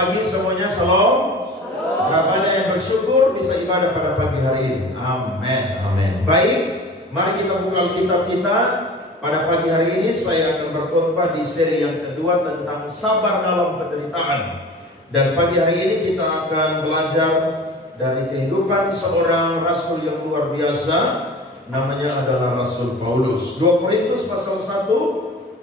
pagi semuanya, shalom. Berapa yang bersyukur bisa ibadah pada pagi hari ini. Amin, amin. Baik, mari kita buka Alkitab kita. Pada pagi hari ini saya akan berkhotbah di seri yang kedua tentang sabar dalam penderitaan. Dan pagi hari ini kita akan belajar dari kehidupan seorang rasul yang luar biasa. Namanya adalah Rasul Paulus. 2 Korintus pasal 1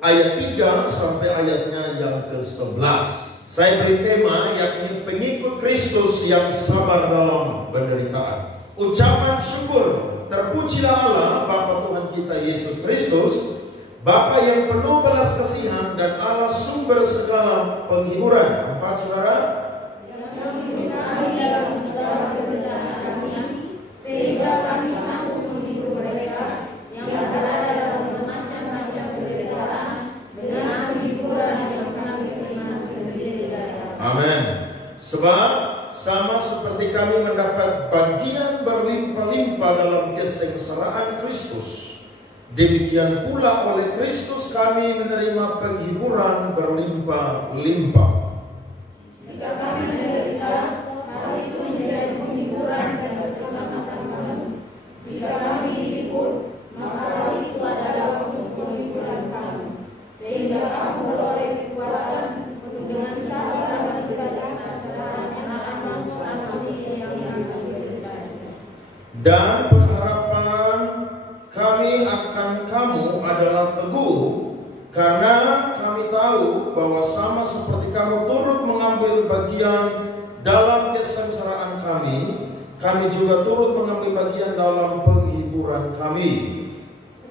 ayat 3 sampai ayatnya yang ke-11. Saya beri tema yakni pengikut Kristus yang sabar dalam penderitaan. Ucapan syukur, terpujilah Allah Bapa Tuhan kita Yesus Kristus, Bapa yang penuh belas kasihan dan Allah sumber segala penghiburan. 4 saudara. Sehingga kami sanggup menghibur mereka yang berada dalam macam-macam penderitaan dengan penghiburan yang kami terima sendiri dari Allah. Amin. Sebab sama seperti kami mendapat bagian berlimpah-limpah dalam kesengsaraan Kristus, demikian pula oleh Kristus kami menerima penghiburan berlimpah-limpah. Jika kami menderita, hal itu menjadi penghiburan dan keselamatan kami. Jika kami dihibur, maka hal itu adalah untuk penghiburan kami, sehingga kamu beroleh kekuatan untuk dengan sabar menderita dan pengharapan kami akan kamu adalah teguh, karena kami tahu bahwa sama seperti kamu turut mengambil bagian dalam kesengsaraan kami juga turut mengambil bagian dalam penghiburan kami.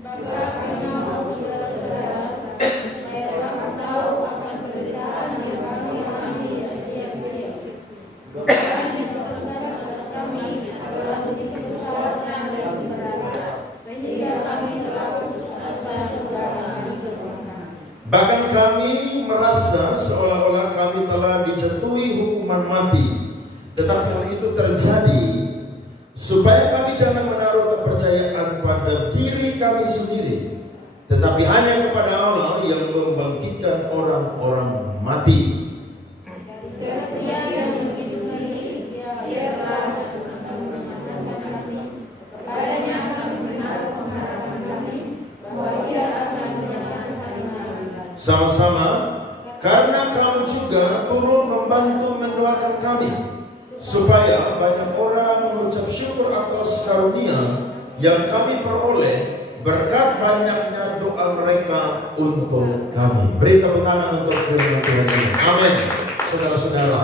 Sebab kami mau saudara-saudara, saya akan tahu akan penderitaan yang kami alami sia-sia. Beban yang terbeban atas kami adalah begitu besar dan berat, sehingga kami telah putus asa juga kami berdoa. Bahkan kami merasa seolah-olah kami telah dijatuhi hukuman mati. Tetapi hal itu terjadi supaya kami jangan menaruh kepercayaan pada diri kami sendiri, tetapi hanya kepada Allah yang membangkitkan orang-orang mati. Sama-sama, karena kamu juga turut membantu mendoakan kami, supaya banyak orang mengucap syukur atas karunia yang kami peroleh berkat banyaknya doa mereka untuk kami. Beri tepuk tangan untuk firman Tuhan ini. Amin. Saudara-saudara,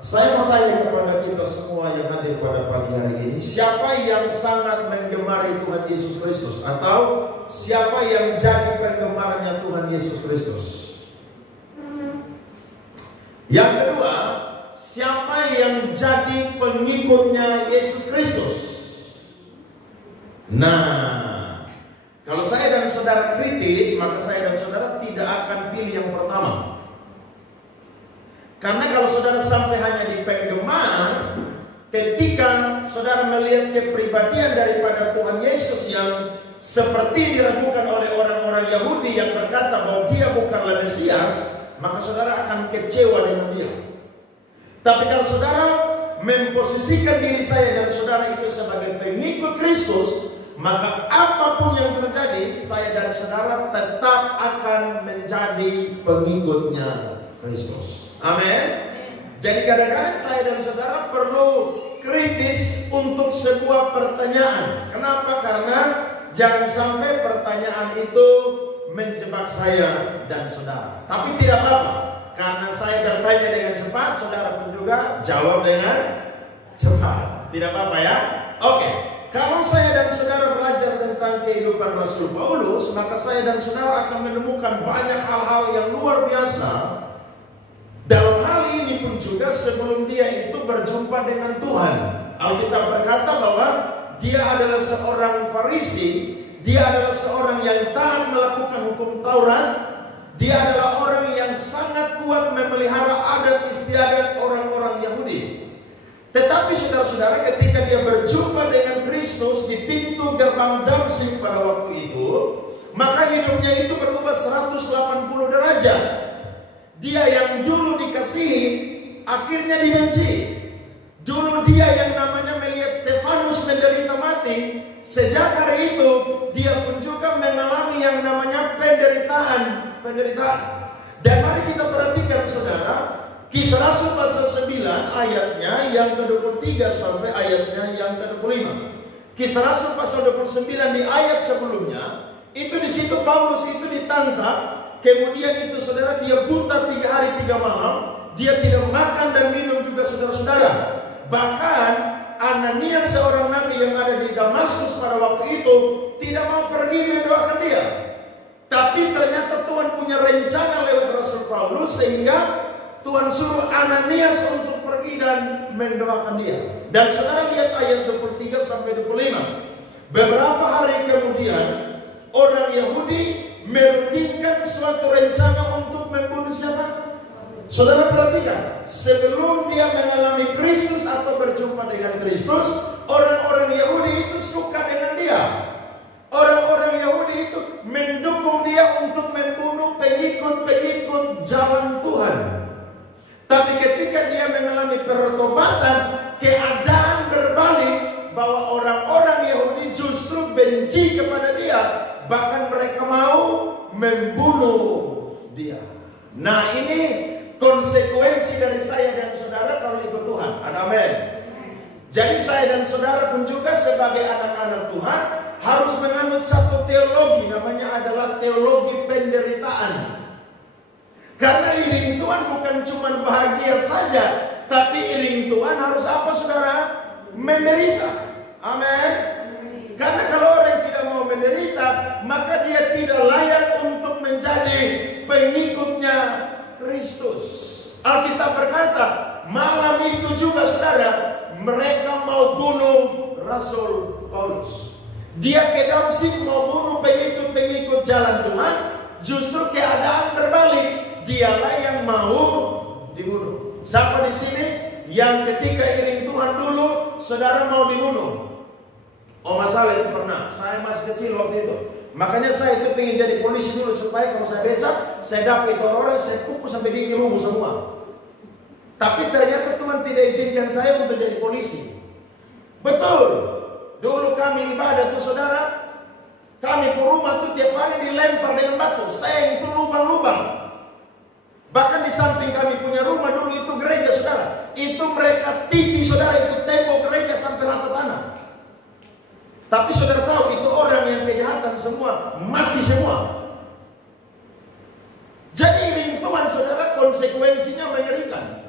saya mau tanya kepada kita semua yang hadir pada pagi hari ini, siapa yang sangat menggemari Tuhan Yesus Kristus, atau siapa yang jadi penggemarnya Tuhan Yesus Kristus? Yang kedua, siapa yang jadi pengikutnya Yesus Kristus? Nah, kalau saya dan saudara kritis, maka saya dan saudara tidak akan pilih yang pertama. Karena kalau saudara sampai hanya di penggemar, ketika saudara melihat kepribadian daripada Tuhan Yesus yang seperti diragukan oleh orang-orang Yahudi yang berkata bahwa dia bukanlah Mesias, maka saudara akan kecewa dengan dia. Tapi kalau saudara memposisikan diri saya dan saudara itu sebagai pengikut Kristus, maka apapun yang terjadi, saya dan saudara tetap akan menjadi pengikutnya Kristus. Amin. Jadi kadang-kadang saya dan saudara perlu kritis untuk sebuah pertanyaan. Kenapa? Karena jangan sampai pertanyaan itu menjebak saya dan saudara. Tapi tidak apa-apa, karena saya bertanya dengan cepat, saudara pun juga jawab dengan cepat. Tidak apa-apa ya. Oke. Kalau saya dan saudara belajar tentang kehidupan Rasul Paulus, maka saya dan saudara akan menemukan banyak hal-hal yang luar biasa. Dalam hal ini pun juga sebelum dia itu berjumpa dengan Tuhan, Alkitab berkata bahwa dia adalah seorang Farisi, dia adalah seorang yang taat melakukan hukum Taurat, dia adalah orang yang sangat kuat memelihara adat istiadat orang-orang Yahudi. Tetapi saudara-saudara, ketika dia berjumpa dengan Kristus di pintu gerbang Damsyik pada waktu itu, maka hidupnya itu berubah 180 derajat. Dia yang dulu dikasihi akhirnya dibenci. Dulu dia yang namanya melihat Stefanus menderita mati. Sejak hari itu dia pun juga mengalami yang namanya penderitaan. Dan mari kita perhatikan saudara, Kisah Rasul pasal 9 ayatnya yang ke-23 sampai ayatnya yang ke-25. Kisah Rasul pasal 29 di ayat sebelumnya, itu di situ Paulus itu ditangkap. Kemudian itu saudara, dia buta 3 hari 3 malam. Dia tidak makan dan minum juga saudara-saudara. Bahkan Ananias seorang nabi yang ada di Damaskus pada waktu itu tidak mau pergi mendoakan dia. Tapi ternyata Tuhan punya rencana lewat Rasul Paulus, sehingga Tuhan suruh Ananias untuk pergi dan mendoakan dia. Dan saudara lihat ayat 23 sampai 25. Beberapa hari kemudian orang Yahudi merundingkan suatu rencana untuk membunuh siapa? Saudara perhatikan, sebelum dia mengalami Kristus atau berjumpa dengan Kristus, orang-orang Yahudi itu suka dengan dia. Orang-orang Yahudi itu mendukung dia untuk membunuh pengikut-pengikut jalan Tuhan. Tapi ketika dia mengalami pertobatan, keadaan berbalik, bahwa orang-orang Yahudi justru benci kepada dia. Bahkan mereka mau membunuh dia. Nah, ini konsekuensi dari saya dan saudara kalau ikut Tuhan. Amin. Jadi saya dan saudara pun juga sebagai anak-anak Tuhan harus menganut satu teologi, namanya adalah teologi penderitaan. Karena iring Tuhan bukan cuma bahagia saja, tapi iring Tuhan harus apa saudara? Menderita. Amin. Karena kalau orang tidak mau menderita, maka dia tidak layak untuk menjadi pengikutnya Kristus. Alkitab berkata, malam itu juga saudara, mereka mau bunuh Rasul Paulus. Dia ke Damsyik mau bunuh pengikut-pengikut jalan Tuhan. Justru keadaan berbalik, dialah yang mau dibunuh. Siapa di sini yang ketika iring Tuhan dulu saudara mau dibunuh? Oh, masalah itu pernah. Saya masih kecil waktu itu. Makanya saya itu pengen jadi polisi dulu, supaya kalau saya besar, saya dapat itu orang, saya pukul sampai gigi rubuh semua. Tapi ternyata Tuhan tidak izinkan saya untuk jadi polisi. Betul. Dulu kami ibadah tuh saudara, kami ke rumah tuh tiap hari dilempar dengan batu, seng itu lubang-lubang. Bahkan di samping kami punya rumah dulu itu gereja saudara, itu mereka titi saudara, itu tembok gereja sampai rata tanah. Tapi saudara tahu itu orang yang kejahatan semua mati semua. Jadi iring Tuhan saudara konsekuensinya mengerikan.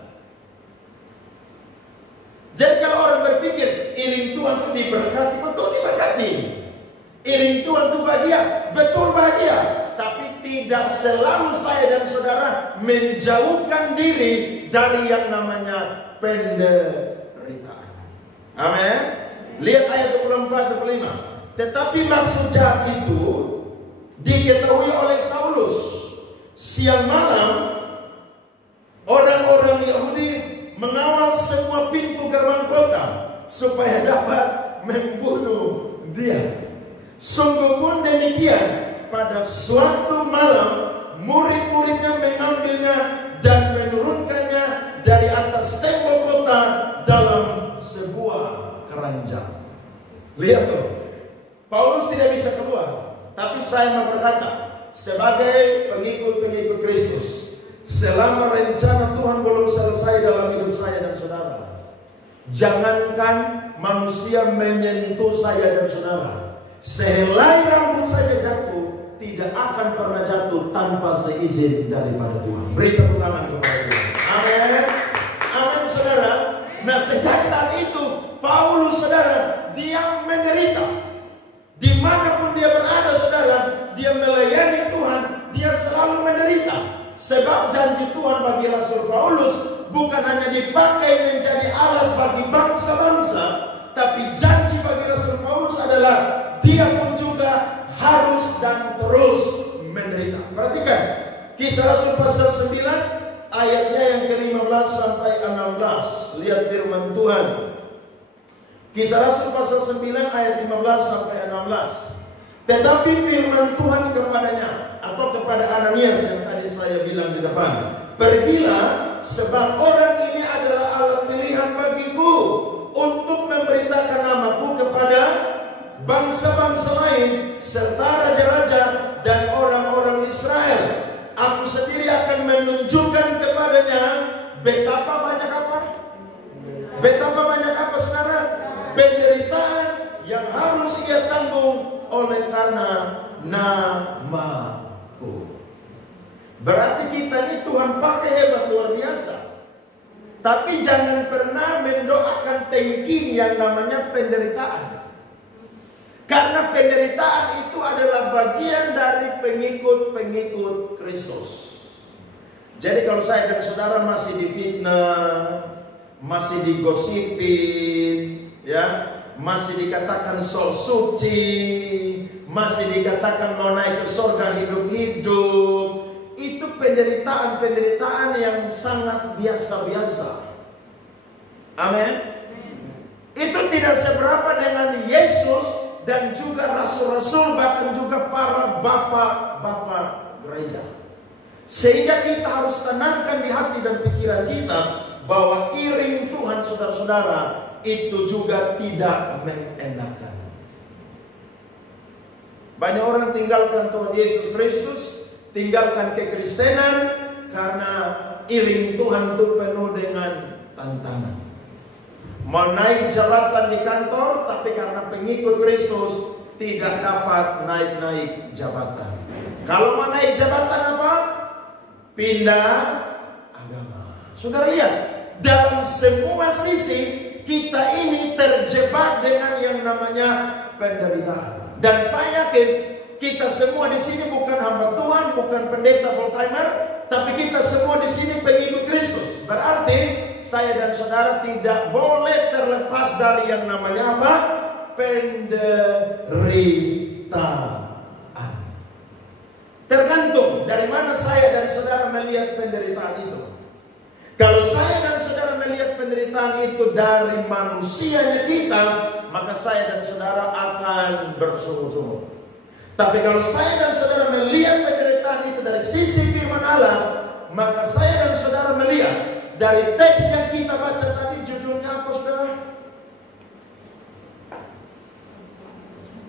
Jadi kalau orang berpikir iring Tuhan itu diberkati, betul diberkati. Iring Tuhan itu bahagia, betul bahagia. Tapi tidak selalu saya dan saudara menjauhkan diri dari yang namanya penderitaan. Amin. Lihat ayat 24-25. Tetapi maksud jahat itu diketahui oleh Saulus. Siang malam orang-orang Yahudi mengawal semua pintu gerbang kota supaya dapat membunuh dia. Sungguh pun demikian, pada suatu malam murid-muridnya mengambilnya dan menurunkannya dari atas tembok kota dalam sebuah keranjang. Lihat tuh, Paulus tidak bisa keluar. Tapi saya mau berkata, sebagai pengikut-pengikut Kristus, selama rencana Tuhan belum selesai dalam hidup saya dan saudara, jangankan manusia menyentuh saya dan saudara, sehelai rambut saja jatuh, tidak akan pernah jatuh tanpa seizin daripada Tuhan. Beri tepuk tangan kepada Tuhan. Amin. Amin saudara. Nah, sejak saat itu Paulus saudara, dia menderita. Dimanapun dia berada saudara, dia melayani Tuhan, dia selalu menderita. Sebab janji Tuhan bagi Rasul Paulus bukan hanya dipakai menjadi alat bagi bangsa-bangsa, tapi janji bagi Rasul Paulus adalah dia pun juga harus dan terus menderita. Perhatikan Kisah Rasul pasal 9 ayatnya yang ke-15 sampai 16. Lihat firman Tuhan. Kisah Rasul pasal 9 ayat 15 sampai 16. Tetapi firman Tuhan kepadanya, atau kepada Ananias yang tadi saya bilang di depan, pergilah sebab orang ini bangsa-bangsa lain serta raja-raja dan orang-orang Israel. Aku sendiri akan menunjukkan kepadanya betapa banyak apa? Betapa banyak apa, saudara? Penderitaan yang harus ia tanggung oleh karena namaku. Berarti kita ini Tuhan pakai hebat luar biasa. Tapi jangan pernah mendoakan tangking yang namanya penderitaan. Karena penderitaan itu adalah bagian dari pengikut-pengikut Kristus. Jadi kalau saya dan saudara masih difitnah, masih digosipin, ya, masih dikatakan sok suci, masih dikatakan mau naik ke surga hidup-hidup, itu penderitaan-penderitaan yang sangat biasa-biasa. Amin. Itu tidak seberapa dengan Yesus dan juga rasul-rasul, bahkan juga para bapak-bapak gereja. Sehingga kita harus tenangkan di hati dan pikiran kita bahwa iring Tuhan, saudara-saudara, itu juga tidak mengenakan. Banyak orang tinggalkan Tuhan Yesus Kristus, tinggalkan kekristenan karena iring Tuhan itu penuh dengan tantangan. Mau naik jabatan di kantor, tapi karena pengikut Kristus tidak dapat naik-naik jabatan. Kalau mau naik jabatan apa? Pindah agama. Saudara lihat, dalam semua sisi kita ini terjebak dengan yang namanya penderitaan. Dan saya yakin kita semua di sini bukan hamba Tuhan, bukan pendeta full timer, tapi kita semua di sini pengikut Kristus. Berarti saya dan saudara tidak boleh terlepas dari yang namanya apa? Penderitaan. Tergantung dari mana saya dan saudara melihat penderitaan itu. Kalau saya dan saudara melihat penderitaan itu dari manusianya kita, maka saya dan saudara akan bersungguh-sungguh. Tapi kalau saya dan saudara melihat penderitaan itu dari sisi firman Allah, maka saya dan saudara melihat dari teks yang kita baca tadi, judulnya apa, saudara?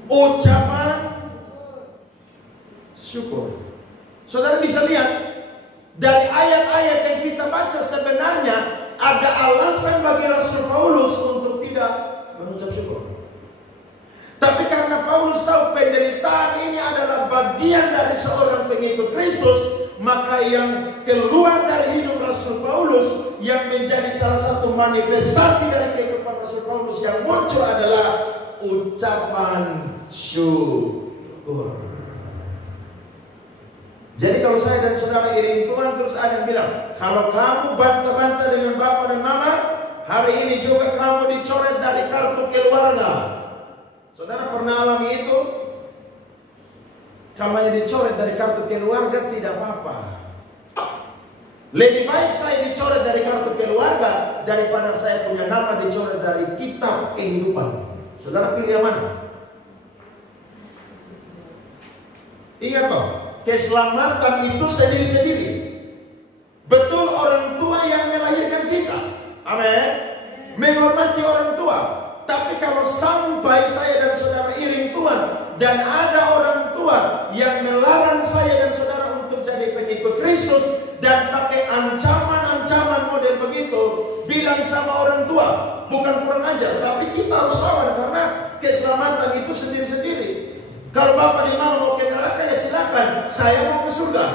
Ucapan syukur. Saudara bisa lihat dari ayat-ayat yang kita baca, sebenarnya ada alasan bagi Rasul Paulus untuk tidak mengucap syukur. Tapi karena Paulus tahu penderitaan ini adalah bagian dari seorang pengikut Kristus, maka yang keluar dari hidup Rasul Paulus, yang menjadi salah satu manifestasi dari kehidupan Rasul Paulus yang muncul adalah ucapan syukur. Jadi kalau saya dan saudara iring Tuhan, terus ada yang bilang, kalau kamu bantah-bantah dengan Bapa dan Mama, hari ini juga kamu dicoret dari kartu keluarga. Saudara pernah alami itu? Kalau hanya dicoret dari kartu keluarga tidak apa-apa. Lebih baik saya dicoret dari kartu keluarga daripada saya punya nama dicoret dari kitab kehidupan. Saudara pilih yang mana? Ingat toh, keselamatan itu sendiri-sendiri. Betul orang tua yang melahirkan kita. Amin. Menghormati orang tua. Tapi kalau sampai saya dan saudara iring Tuhan dan ada orang tua yang melarang saya dan saudara untuk jadi pengikut Kristus dan pakai ancaman-ancaman model begitu, bilang sama orang tua, bukan kurang ajar, tapi kita harus lawan karena keselamatan itu sendiri-sendiri. Kalau Bapak di Mama mau ke neraka ya silakan, saya mau ke surga.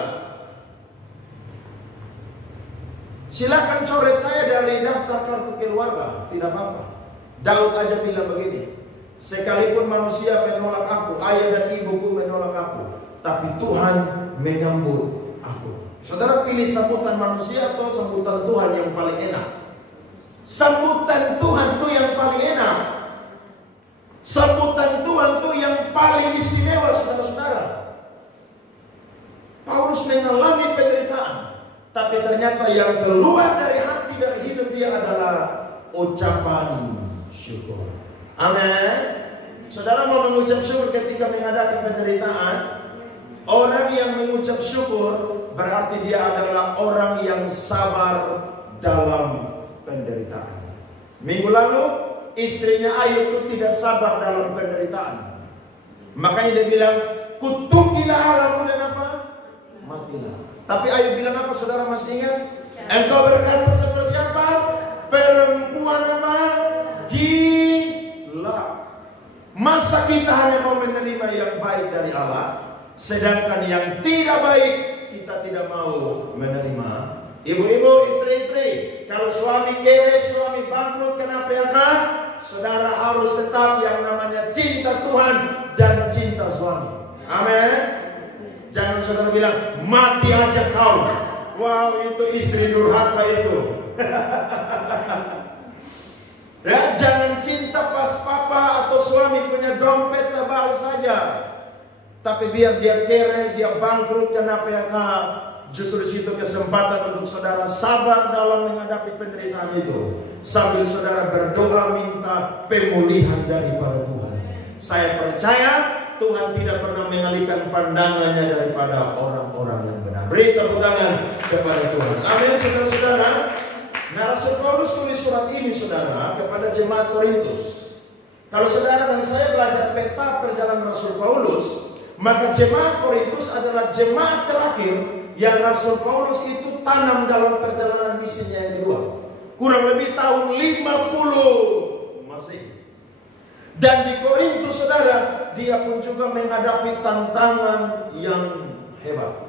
Silakan coret saya dari daftar kartu keluarga, tidak apa-apa. Daud aja bilang begini, sekalipun manusia menolak aku, ayah dan ibuku menolak aku, tapi Tuhan menyambut aku. Saudara pilih sambutan manusia atau sambutan Tuhan yang paling enak? Sambutan Tuhan itu yang paling enak. Sambutan Tuhan itu yang paling istimewa, saudara-saudara. Paulus mengalami penderitaan, tapi ternyata yang keluar dari hati, dari hidup dia adalah ucapan syukur. Amin. Saudara mau mengucap syukur ketika menghadapi penderitaan? Orang yang mengucap syukur berarti dia adalah orang yang sabar dalam penderitaan. Minggu lalu istrinya Ayub itu tidak sabar dalam penderitaan. Makanya dia bilang, kutukilah Allahmu dan apa? Matilah. Tapi Ayub bilang apa, saudara masih ingat? Engkau berkata seperti apa? Perempuan apa? Gila. Masa kita hanya mau menerima yang baik dari Allah, sedangkan yang tidak baik kita tidak mau menerima. Ibu-ibu, istri-istri, kalau suami kere, suami bangkrut, kenapa ya kak? Saudara harus tetap yang namanya cinta Tuhan dan cinta suami. Amin. Jangan saudara bilang, mati aja kau. Wow, itu istri durhaka itu. Ya, jangan cinta pas papa atau suami punya dompet tebal saja. Tapi biar dia kere, dia bangkrut, kenapa ya kak? Justru di situ kesempatan untuk saudara sabar dalam menghadapi penderitaan itu, sambil saudara berdoa minta pemulihan daripada Tuhan. Saya percaya Tuhan tidak pernah mengalihkan pandangannya daripada orang-orang yang benar. Beri tepuk tangan kepada Tuhan. Amin, saudara-saudara. Nah, Rasul Paulus tulis surat ini, saudara, kepada jemaat Korintus. Kalau saudara dan saya belajar peta perjalanan Rasul Paulus, maka jemaat Korintus adalah jemaat terakhir yang Rasul Paulus itu tanam dalam perjalanan misinya yang kedua. Kurang lebih tahun 50 Masehi. Dan di Korintus, saudara, dia pun juga menghadapi tantangan yang hebat.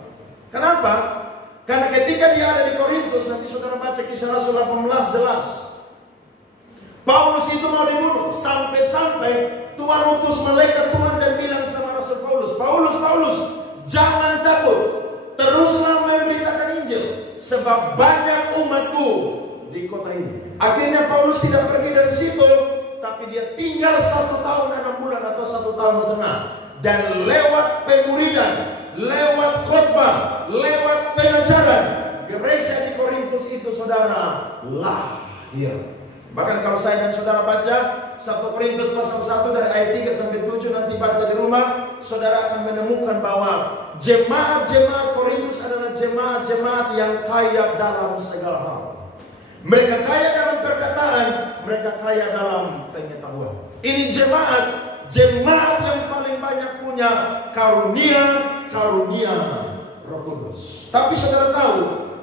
Kenapa? Karena ketika dia ada di Korintus, nanti saudara baca Kisah Rasul 18 jelas. Paulus itu mau dibunuh. Sampai-sampai Tuhan utus malaikat Tuhan dan bilang sama Rasul Paulus, Paulus, jangan takut. Teruslah memberitakan Injil. Sebab banyak umatku di kota ini. Akhirnya Paulus tidak pergi dari situ. Tapi dia tinggal 1 tahun 6 bulan atau 1 tahun setengah. Dan lewat pemuridan, lewat khotbah, lewat pengajaran, gereja di Korintus itu, saudara, lahir. Bahkan kalau saya dan saudara baca 1 Korintus pasal 1 dari ayat 3 sampai 7, nanti baca di rumah, saudara akan menemukan bahwa jemaat-jemaat Korintus adalah jemaat-jemaat yang kaya dalam segala hal. Mereka kaya dalam perkataan, mereka kaya dalam pengetahuan. Ini jemaat yang paling banyak punya karunia Roh Kudus. Tapi saudara tahu,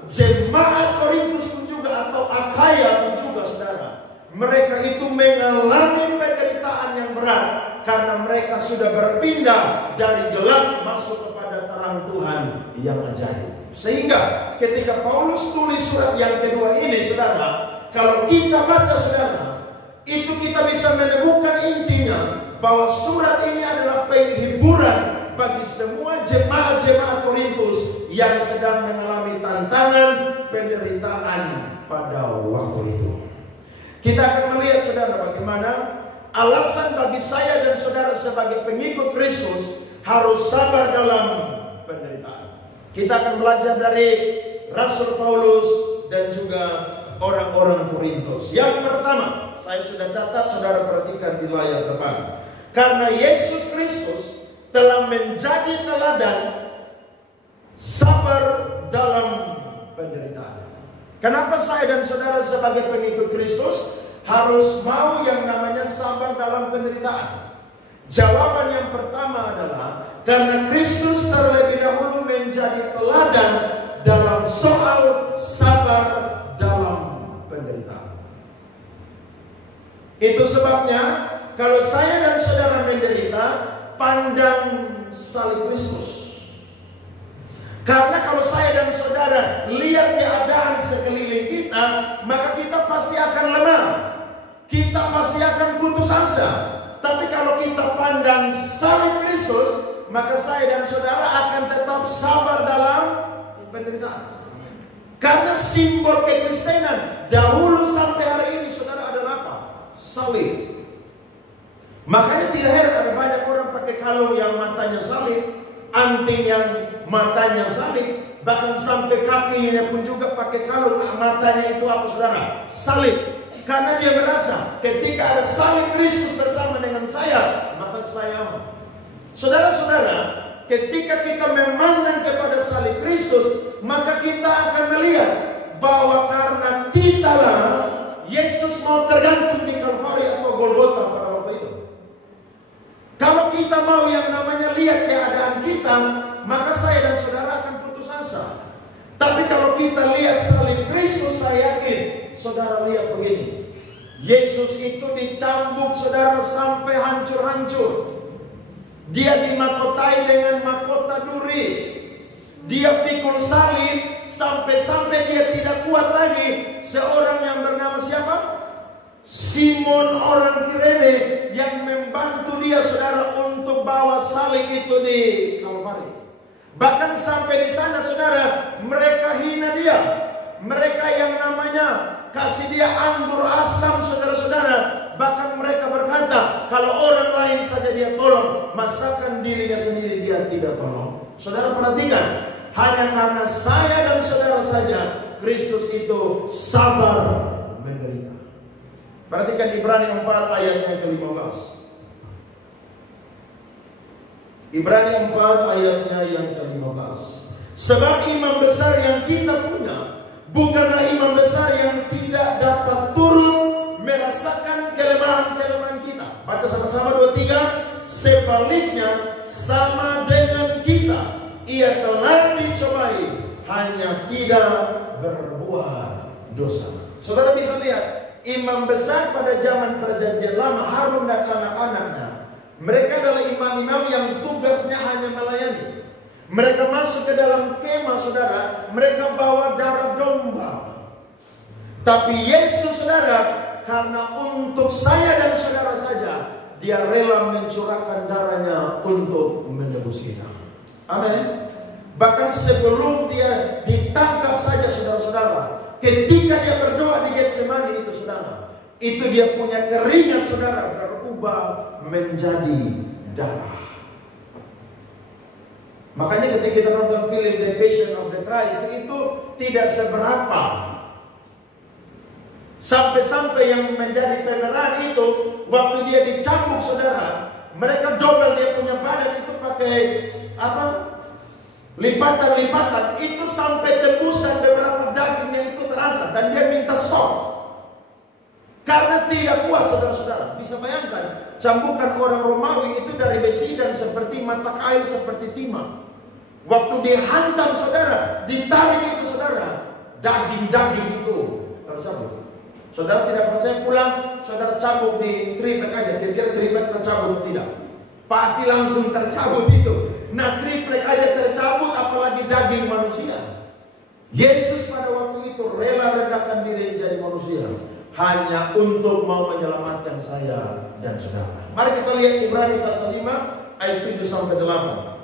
jemaat Korintus pun juga, atau Akaya pun juga, saudara, mereka itu mengalami penderitaan yang berat karena mereka sudah berpindah dari gelap masuk kepada terang Tuhan yang ajaib. Sehingga ketika Paulus tulis surat yang kedua ini, saudara, kalau kita baca, saudara, itu kita bisa menemukan intinya bahwa surat ini adalah penghiburan bagi semua jemaat-jemaat Korintus yang sedang mengalami tantangan penderitaan pada waktu itu. Kita akan melihat, saudara, bagaimana alasan bagi saya dan saudara sebagai pengikut Kristus harus sabar dalam penderitaan. Kita akan belajar dari Rasul Paulus dan juga orang-orang Korintus. Yang pertama, saya sudah catat, saudara perhatikan di layar depan. Karena Yesus Kristus telah menjadi teladan sabar dalam penderitaan. Kenapa saya dan saudara sebagai pengikut Kristus harus mau yang namanya sabar dalam penderitaan? Jawaban yang pertama adalah karena Kristus terlebih dahulu menjadi teladan dalam soal sabar dalam penderitaan. Itu sebabnya kalau saya dan saudara menderita, pandang salib Kristus. Karena kalau saya dan saudara lihat keadaan sekeliling kita, maka kita pasti akan lemah. Kita pasti akan putus asa. Tapi kalau kita pandang salib Kristus, maka saya dan saudara akan tetap sabar dalam penderitaan. Karena simbol kekristenan dahulu sampai hari ini, saudara, adalah apa? Salib. Makanya tidak heran ada banyak orang pakai kalung yang matanya salib, anting yang matanya salib, bahkan sampai kakinya pun juga pakai kalung, matanya itu apa, saudara? Salib. Karena dia merasa ketika ada salib Kristus bersama dengan saya, maka saya aman. Saudara-saudara, ketika kita memandang kepada salib Kristus, maka kita akan melihat bahwa karena kitalah Yesus mau tergantung di Kalvari atau Golgota pada waktu itu. Kalau kita kita mau yang namanya lihat keadaan kita, maka saya dan saudara akan putus asa. Tapi kalau kita lihat salib Kristus, saya yakin saudara lihat begini. Yesus itu dicambuk saudara sampai hancur-hancur. Dia dimakotai dengan mahkota duri. Dia pikul salib sampai-sampai dia tidak kuat lagi. Seorang yang bernama siapa? Simon orang Kirene yang membantu dia saudara untuk bawa salib itu di Kalvari. Bahkan sampai di sana saudara, mereka hina dia. Mereka yang namanya kasih dia anggur asam saudara-saudara. Bahkan mereka berkata, kalau orang lain saja dia tolong, masakan dirinya sendiri dia tidak tolong. Saudara perhatikan, hanya karena saya dan saudara saja Kristus itu sabar menderita. Perhatikan Ibrani 4 ayatnya ke-15. Ibrani 4 ayatnya yang ke-15. Sebab imam besar yang kita punya bukanlah imam besar yang tidak dapat turut merasakan kelemahan-kelemahan kita. Baca sama-sama 2-3. Sebaliknya sama dengan kita, ia telah dicobai, hanya tidak berbuat dosa. Saudara bisa lihat, imam besar pada zaman perjanjian lama, Harun dan anak-anaknya, mereka adalah imam-imam yang tugasnya hanya melayani. Mereka masuk ke dalam kemah saudara, mereka bawa darah domba. Tapi Yesus saudara, karena untuk saya dan saudara saja, dia rela mencurahkan darahnya untuk menebus kita. Amin. Bahkan sebelum dia ditangkap saja saudara-saudara, ketika dia berdoa di Getsemani itu saudara, itu dia punya keringat saudara berubah menjadi darah. Makanya ketika kita nonton film The Passion of the Christ itu tidak seberapa. Sampai-sampai yang menjadi pemeran itu, waktu dia dicambuk saudara, mereka dobel dia punya badan itu pakai apa? Lipatan-lipatan itu sampai tembus dan beberapa dagingnya itu terangkat dan dia minta stop. Karena tidak kuat saudara-saudara. Bisa bayangkan, cambukan orang Romawi itu dari besi dan seperti mata kail seperti timah. Waktu dihantam saudara, ditarik itu saudara, daging-daging itu tercabut. Saudara tidak percaya, pulang saudara cabut di triplek aja. Kira-kira triplek tercabut tidak? Pasti langsung tercabut itu. Nah triplek aja tercabut, apalagi daging manusia. Yesus pada waktu itu rela rendahkan diri jadi manusia, hanya untuk mau menyelamatkan saya dan saudara. Mari kita lihat Ibrani pasal 5 ayat 7-8.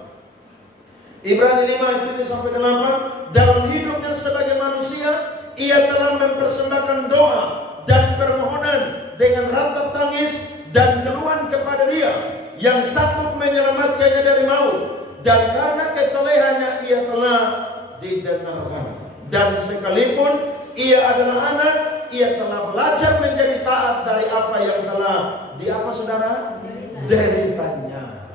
Ibrani 5 ayat 7-8. Dalam hidupnya sebagai manusia, ia telah mempersembahkan doa dan permohonan dengan ratap tangis dan keluhan kepada Dia yang sanggup menyelamatkannya dari maut. Dan karena kesolehannya ia telah didengarkan. Dan sekalipun ia adalah anak, ia telah belajar menjadi taat dari apa yang telah di apa saudara? Deritanya.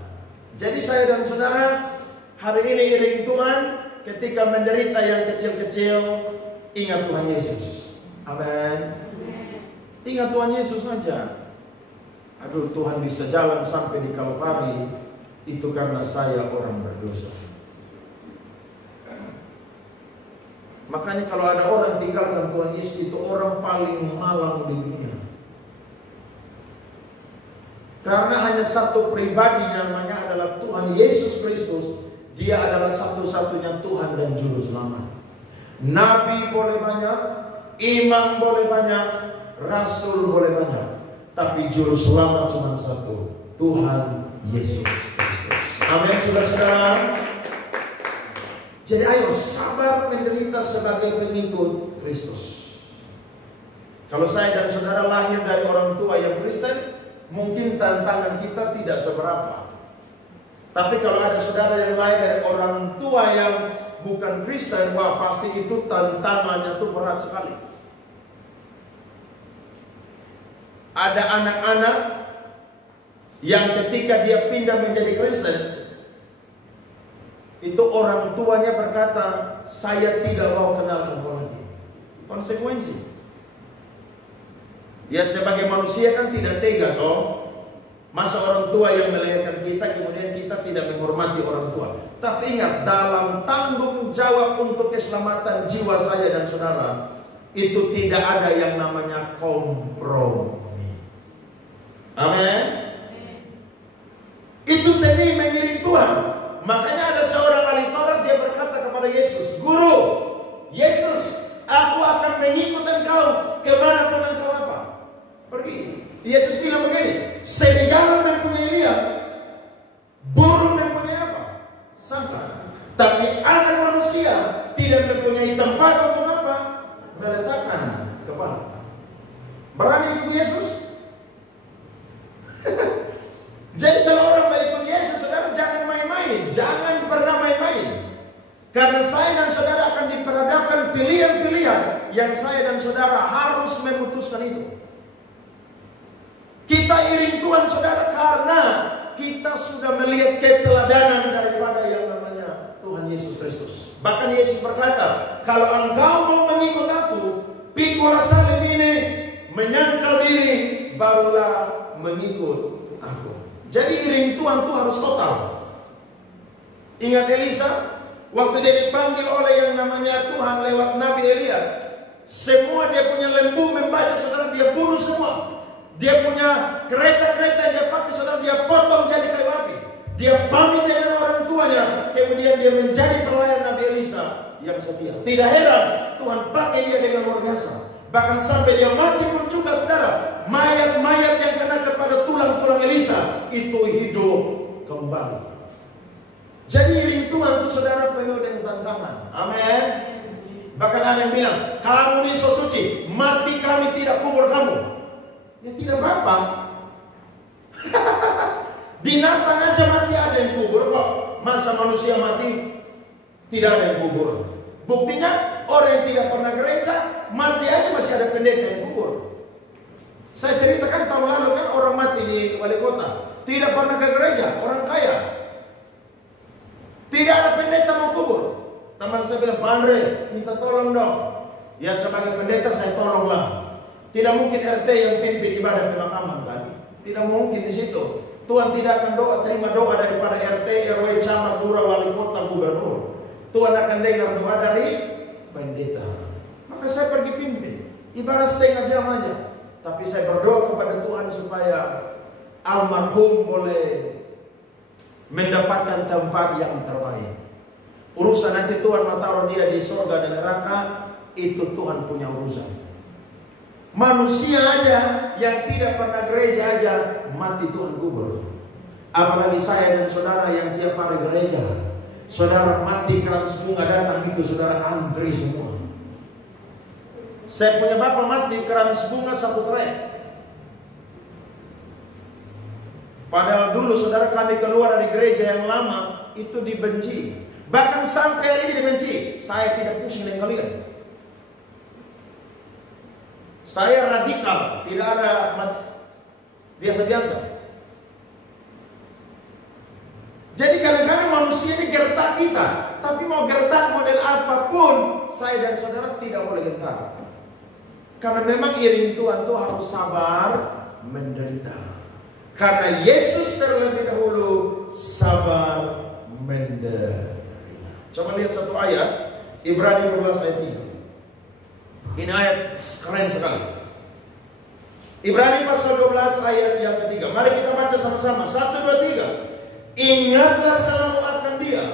Jadi saya dan saudara hari ini iring Tuhan, ketika menderita yang kecil-kecil, ingat Tuhan Yesus. Amin. Ingat Tuhan Yesus saja. Aduh, Tuhan bisa jalan sampai di Kalvari, itu karena saya orang berdosa. Makanya kalau ada orang tinggalkan Tuhan Yesus, itu orang paling malang di dunia. Karena hanya satu pribadi namanya adalah Tuhan Yesus Kristus. Dia adalah satu-satunya Tuhan dan Juru Selamat. Nabi boleh banyak, imam boleh banyak, rasul boleh banyak, tapi Juru Selamat cuma satu, Tuhan Yesus Kristus. Amin, saudara-saudara. Jadi ayo sabar menderita sebagai pengikut Kristus. Kalau saya dan saudara lahir dari orang tua yang Kristen, mungkin tantangan kita tidak seberapa. Tapi kalau ada saudara yang lahir dari orang tua yang bukan Kristen, wah pasti itu tantangannya tuh berat sekali. Ada anak-anak yang ketika dia pindah menjadi Kristen, itu orang tuanya berkata, saya tidak mau kenal engkau lagi. Konsekuensi. Ya sebagai manusia kan tidak tega toh. Masa orang tua yang melahirkan kita, kemudian kita tidak menghormati orang tua. Tapi ingat, dalam tanggung jawab untuk keselamatan jiwa saya dan saudara, itu tidak ada yang namanya kompromi. Amin. Itu seni mengiring Tuhan. Makanya ada seorang ahli Taurat, dia berkata kepada Yesus, "Guru, Yesus, aku akan mengikut engkau kemanapun engkau apa? Pergi." Yesus bilang begini, serigala mempunyai liang, burung mempunyai apa? Sangkar. Tapi anak manusia tidak mempunyai tempat untuk apa? Meletakkan kepala. Berani ikut Yesus? Jadi kalau orang mau ikut Yesus, saudara jangan main-main. Jangan pernah main-main. Karena saya dan saudara akan diperhadapkan pilihan-pilihan yang saya dan saudara harus memutuskan itu. Kita iring Tuhan, saudara, karena kita sudah melihat keteladanan daripada yang namanya Tuhan Yesus Kristus. Bahkan Yesus berkata, kalau engkau mau mengikut aku, pikulah salib ini, menyangkal diri, barulah mengikut aku. Jadi iring Tuhan itu harus total. Ingat Elisa, waktu dia dipanggil oleh yang namanya Tuhan lewat Nabi Elia, semua dia punya lembu membajak, saudara, dia bunuh semua. Dia punya kereta-kereta yang dia pakai, saudara, dia potong jadi kayu api. Dia pamit dengan orang tuanya, kemudian dia menjadi pelayan Nabi Elisa yang setia. Tidak heran Tuhan pakai dia dengan luar biasa. Bahkan sampai dia mati pun juga, saudara, mayat-mayat yang kena kepada tulang-tulang Elisa itu hidup kembali. Jadi iring Tuhan itu, saudara, penuh dengan tantangan. Amin. Bahkan ada yang bilang, kamu ini so suci, mati kami tidak kubur kamu. Ya tidak apa-apa. Binatang aja mati ada yang kubur kok. Masa manusia mati tidak ada yang kubur? Buktinya orang yang tidak pernah gereja mati aja masih ada pendeta yang kubur. Saya ceritakan tahun lalu kan orang mati di wali kota, tidak pernah ke gereja, orang kaya. Tidak ada pendeta mau kubur. Teman saya bilang, "Pak Andre, minta tolong dong." Ya sebagai pendeta saya tolonglah. Tidak mungkin RT yang pimpin ibadah pemakaman kan? Tidak mungkin di situ. Tuhan tidak akan terima doa daripada RT, RW, camat, lurah, wali kota, gubernur. Tuhan akan dengar doa dari pendeta. Maka saya pergi pimpin. Ibadah setengah jam aja. Tapi saya berdoa kepada Tuhan supaya almarhum boleh mendapatkan tempat yang terbaik. Urusan nanti Tuhan mau taruh dia di surga dan neraka, itu Tuhan punya urusan. Manusia aja yang tidak pernah gereja aja mati Tuhan kubur. Apalagi saya dan saudara yang tiap hari gereja. Saudara mati keranjang bunga datang itu, saudara antri semua. Saya punya bapak mati keranjang bunga satu trek. Padahal dulu saudara kami keluar dari gereja yang lama itu dibenci. Bahkan sampai hari ini dibenci. Saya tidak pusing dengan kalian. Saya radikal, tidak ada biasa-biasa. Jadi kadang-kadang manusia ini gertak kita, tapi mau gertak model apapun, saya dan saudara tidak boleh gentar. Karena memang iring Tuhan itu harus sabar menderita. Karena Yesus terlebih dahulu sabar menderita. Coba lihat satu ayat, Ibrani 12 ayat 3. Ini ayat keren sekali. Ibrani pasal 12 ayat yang ketiga. Mari kita baca sama-sama. 1, 2, 3. Ingatlah selalu akan Dia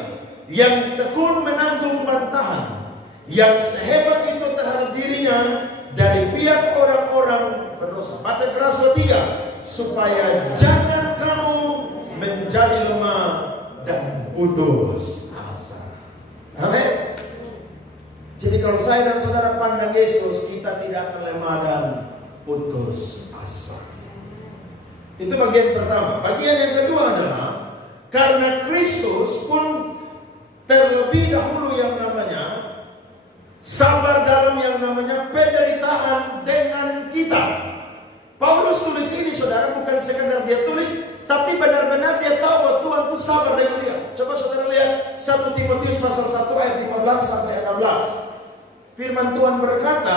yang tekun menanggung bantahan, yang sehebat itu terhadap dirinya dari pihak orang-orang berdosa. Baca keras 2, 3. Supaya jangan kamu menjadi lemah dan putus asa. Amin. Jadi kalau saya dan saudara pandang Yesus, kita tidak akan lemah dan putus asa. Itu bagian pertama. Bagian yang kedua adalah karena Kristus pun terlebih dahulu yang namanya sabar dalam yang namanya penderitaan dengan kita. Paulus tulis ini, saudara, bukan sekadar dia tulis, tapi benar-benar dia tahu bahwa Tuhan itu sabar dengan dia. Coba saudara lihat 1 Timotius pasal 1 ayat 15 sampai 16. Firman Tuhan berkata,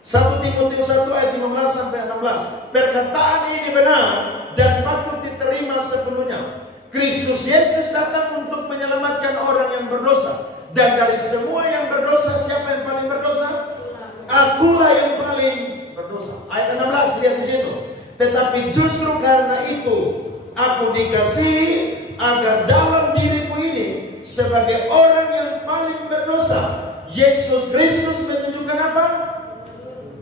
1 Timotius 1 ayat 15 sampai 16. Perkataan ini benar dan patut diterima sepenuhnya. Kristus Yesus datang untuk menyelamatkan orang yang berdosa. Dan dari semua yang berdosa, siapa yang paling berdosa? Akulah yang paling berdosa. Ayat 16, lihat di situ. Tetapi justru karena itu aku dikasihi, agar dalam diriku ini sebagai orang yang paling berdosa, Yesus Kristus menunjukkan apa?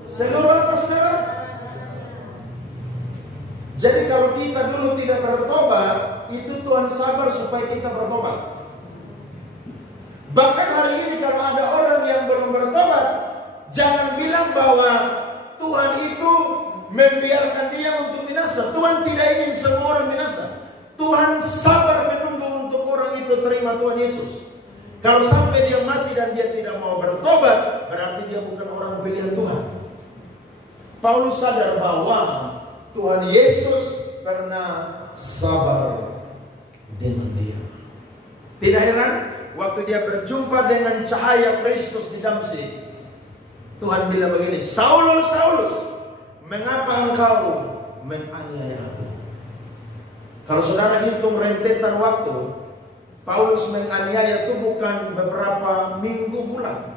Seluruh apa, saudara? Jadi kalau kita dulu tidak bertobat, itu Tuhan sabar supaya kita bertobat. Bahkan hari ini kalau ada orang yang belum bertobat, jangan bilang bahwa Tuhan itu membiarkan dia untuk binasa. Tuhan tidak ingin semua orang binasa. Tuhan sabar menunggu untuk orang itu terima Tuhan Yesus. Kalau sampai dia mati dan dia tidak mau bertobat, berarti dia bukan orang pilihan Tuhan. Paulus sadar bahwa Tuhan Yesus pernah sabar dengan dia. Tidak heran waktu dia berjumpa dengan cahaya Kristus di Damsyik, Tuhan bilang begini, Saulus, Saulus, mengapa engkau menganiaya aku? Kalau saudara hitung rentetan waktu, Paulus menganiaya itu bukan beberapa minggu, bulan.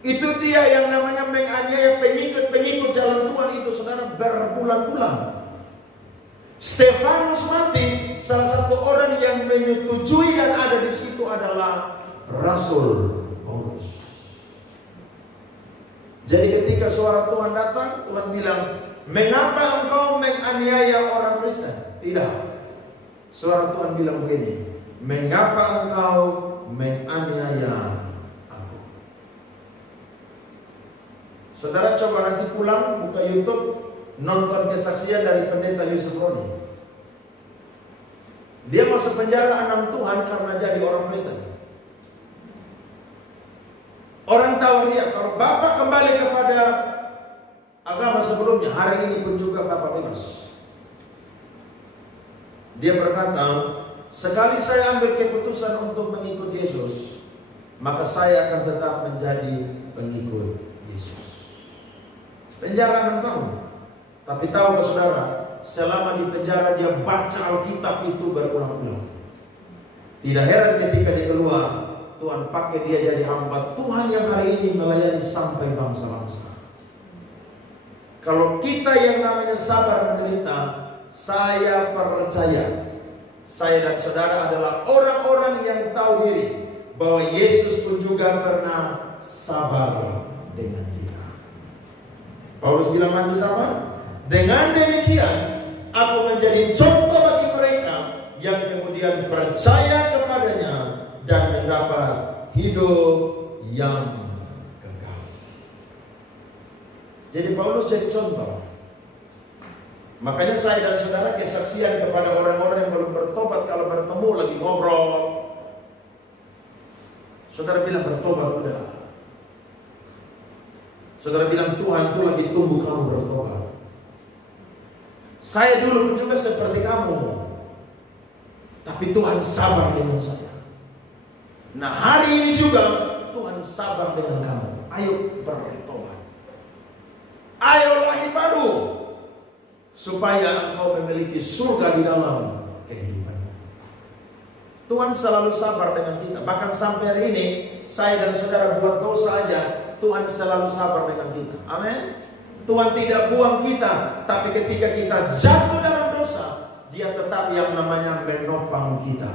Itu dia yang namanya menganiaya pengikut-pengikut jalan Tuhan itu, saudara, berbulan-bulan. Stefanus mati, salah satu orang yang menyetujui dan ada di situ adalah Rasul Paulus. Jadi ketika suara Tuhan datang, Tuhan bilang, mengapa engkau menganiaya orang Kristen? Tidak. Suara Tuhan bilang begini, mengapa engkau menganiaya? Saudara coba nanti pulang buka YouTube, nonton kesaksian dari pendeta Yusuf Roni. Dia masuk penjara 6 Tuhan karena jadi orang Kristen. Orang tahu dia, kalau Bapak kembali kepada agama sebelumnya, hari ini pun juga Bapak bebas. Dia berkata, sekali saya ambil keputusan untuk mengikut Yesus, maka saya akan tetap menjadi pengikut Yesus. Penjara 6 tahun. Tapi tahukah saudara, selama di penjara dia baca Alkitab itu berulang-ulang. Tidak heran ketika dia keluar, Tuhan pakai dia jadi hamba Tuhan yang hari ini melayani sampai bangsa-bangsa. Kalau kita yang namanya sabar menderita, saya percaya, saya dan saudara adalah orang-orang yang tahu diri bahwa Yesus pun juga pernah sabar dengan kita. Paulus bilang lanjut apa? Dengan demikian aku menjadi contoh bagi mereka yang kemudian percaya kepadanya dan mendapat hidup yang kekal. Jadi Paulus jadi contoh. Makanya saya dan saudara kesaksian kepada orang-orang yang belum bertobat, kalau bertemu lagi ngobrol, saudara bilang bertobat udah. Saudara bilang Tuhan itu lagi tunggu kamu bertobat. Saya dulu pun juga seperti kamu, tapi Tuhan sabar dengan saya. Nah hari ini juga Tuhan sabar dengan kamu. Ayo bertobat. Ayo lahir baru, supaya engkau memiliki surga di dalam kehidupanmu. Tuhan selalu sabar dengan kita. Bahkan sampai hari ini saya dan saudara buat dosa aja, Tuhan selalu sabar dengan kita. Amin. Tuhan tidak buang kita, tapi ketika kita jatuh dalam dosa, Dia tetap yang namanya menopang kita,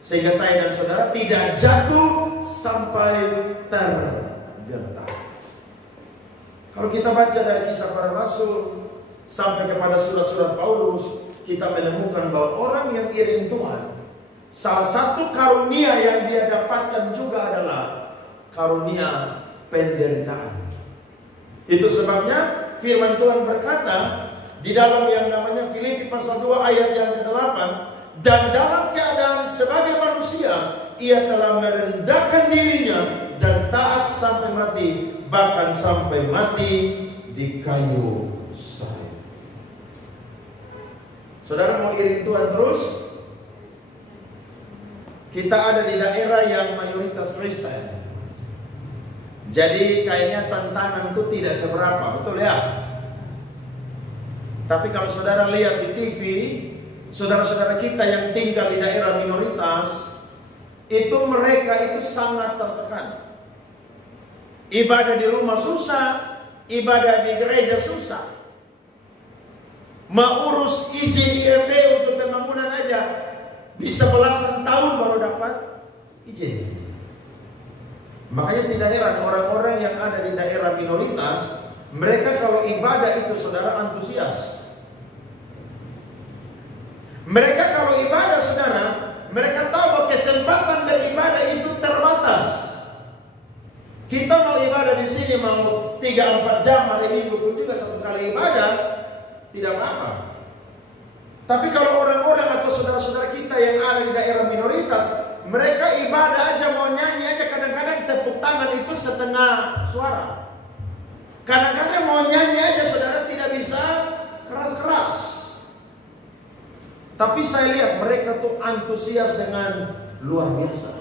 sehingga saya dan saudara tidak jatuh sampai tergeletak. Kalau kita baca dari Kisah Para Rasul sampai kepada surat-surat Paulus, kita menemukan bahwa orang yang iring Tuhan, salah satu karunia yang dia dapatkan juga adalah karunia penderitaan. Itu sebabnya firman Tuhan berkata di dalam yang namanya Filipi pasal 2 ayat yang ke-8, dan dalam keadaan sebagai manusia ia telah merendahkan dirinya dan taat sampai mati, bahkan sampai mati di kayu salib. Saudara mau iring Tuhan terus? Kita ada di daerah yang mayoritas Kristen. Jadi kayaknya tantangan itu tidak seberapa, betul ya? Tapi kalau saudara lihat di TV, saudara-saudara kita yang tinggal di daerah minoritas, itu mereka itu sangat tertekan. Ibadah di rumah susah, ibadah di gereja susah. Mau urus izin IMB untuk pembangunan aja, bisa belasan tahun baru dapat izin. Makanya tidak heran orang-orang yang ada di daerah minoritas, mereka kalau ibadah itu saudara antusias. Mereka kalau ibadah saudara, mereka tahu bahwa kesempatan beribadah itu terbatas. Kita mau ibadah di sini mau 3-4 jam hari Minggu pun juga satu kali ibadah, tidak apa-apa. Tapi kalau orang-orang atau saudara-saudara kita yang ada di daerah minoritas, mereka ibadah aja mau nyanyi aja, kadang-kadang tepuk tangan itu setengah suara. Kadang-kadang mau nyanyi aja saudara tidak bisa keras-keras. Tapi saya lihat mereka tuh antusias dengan luar biasa.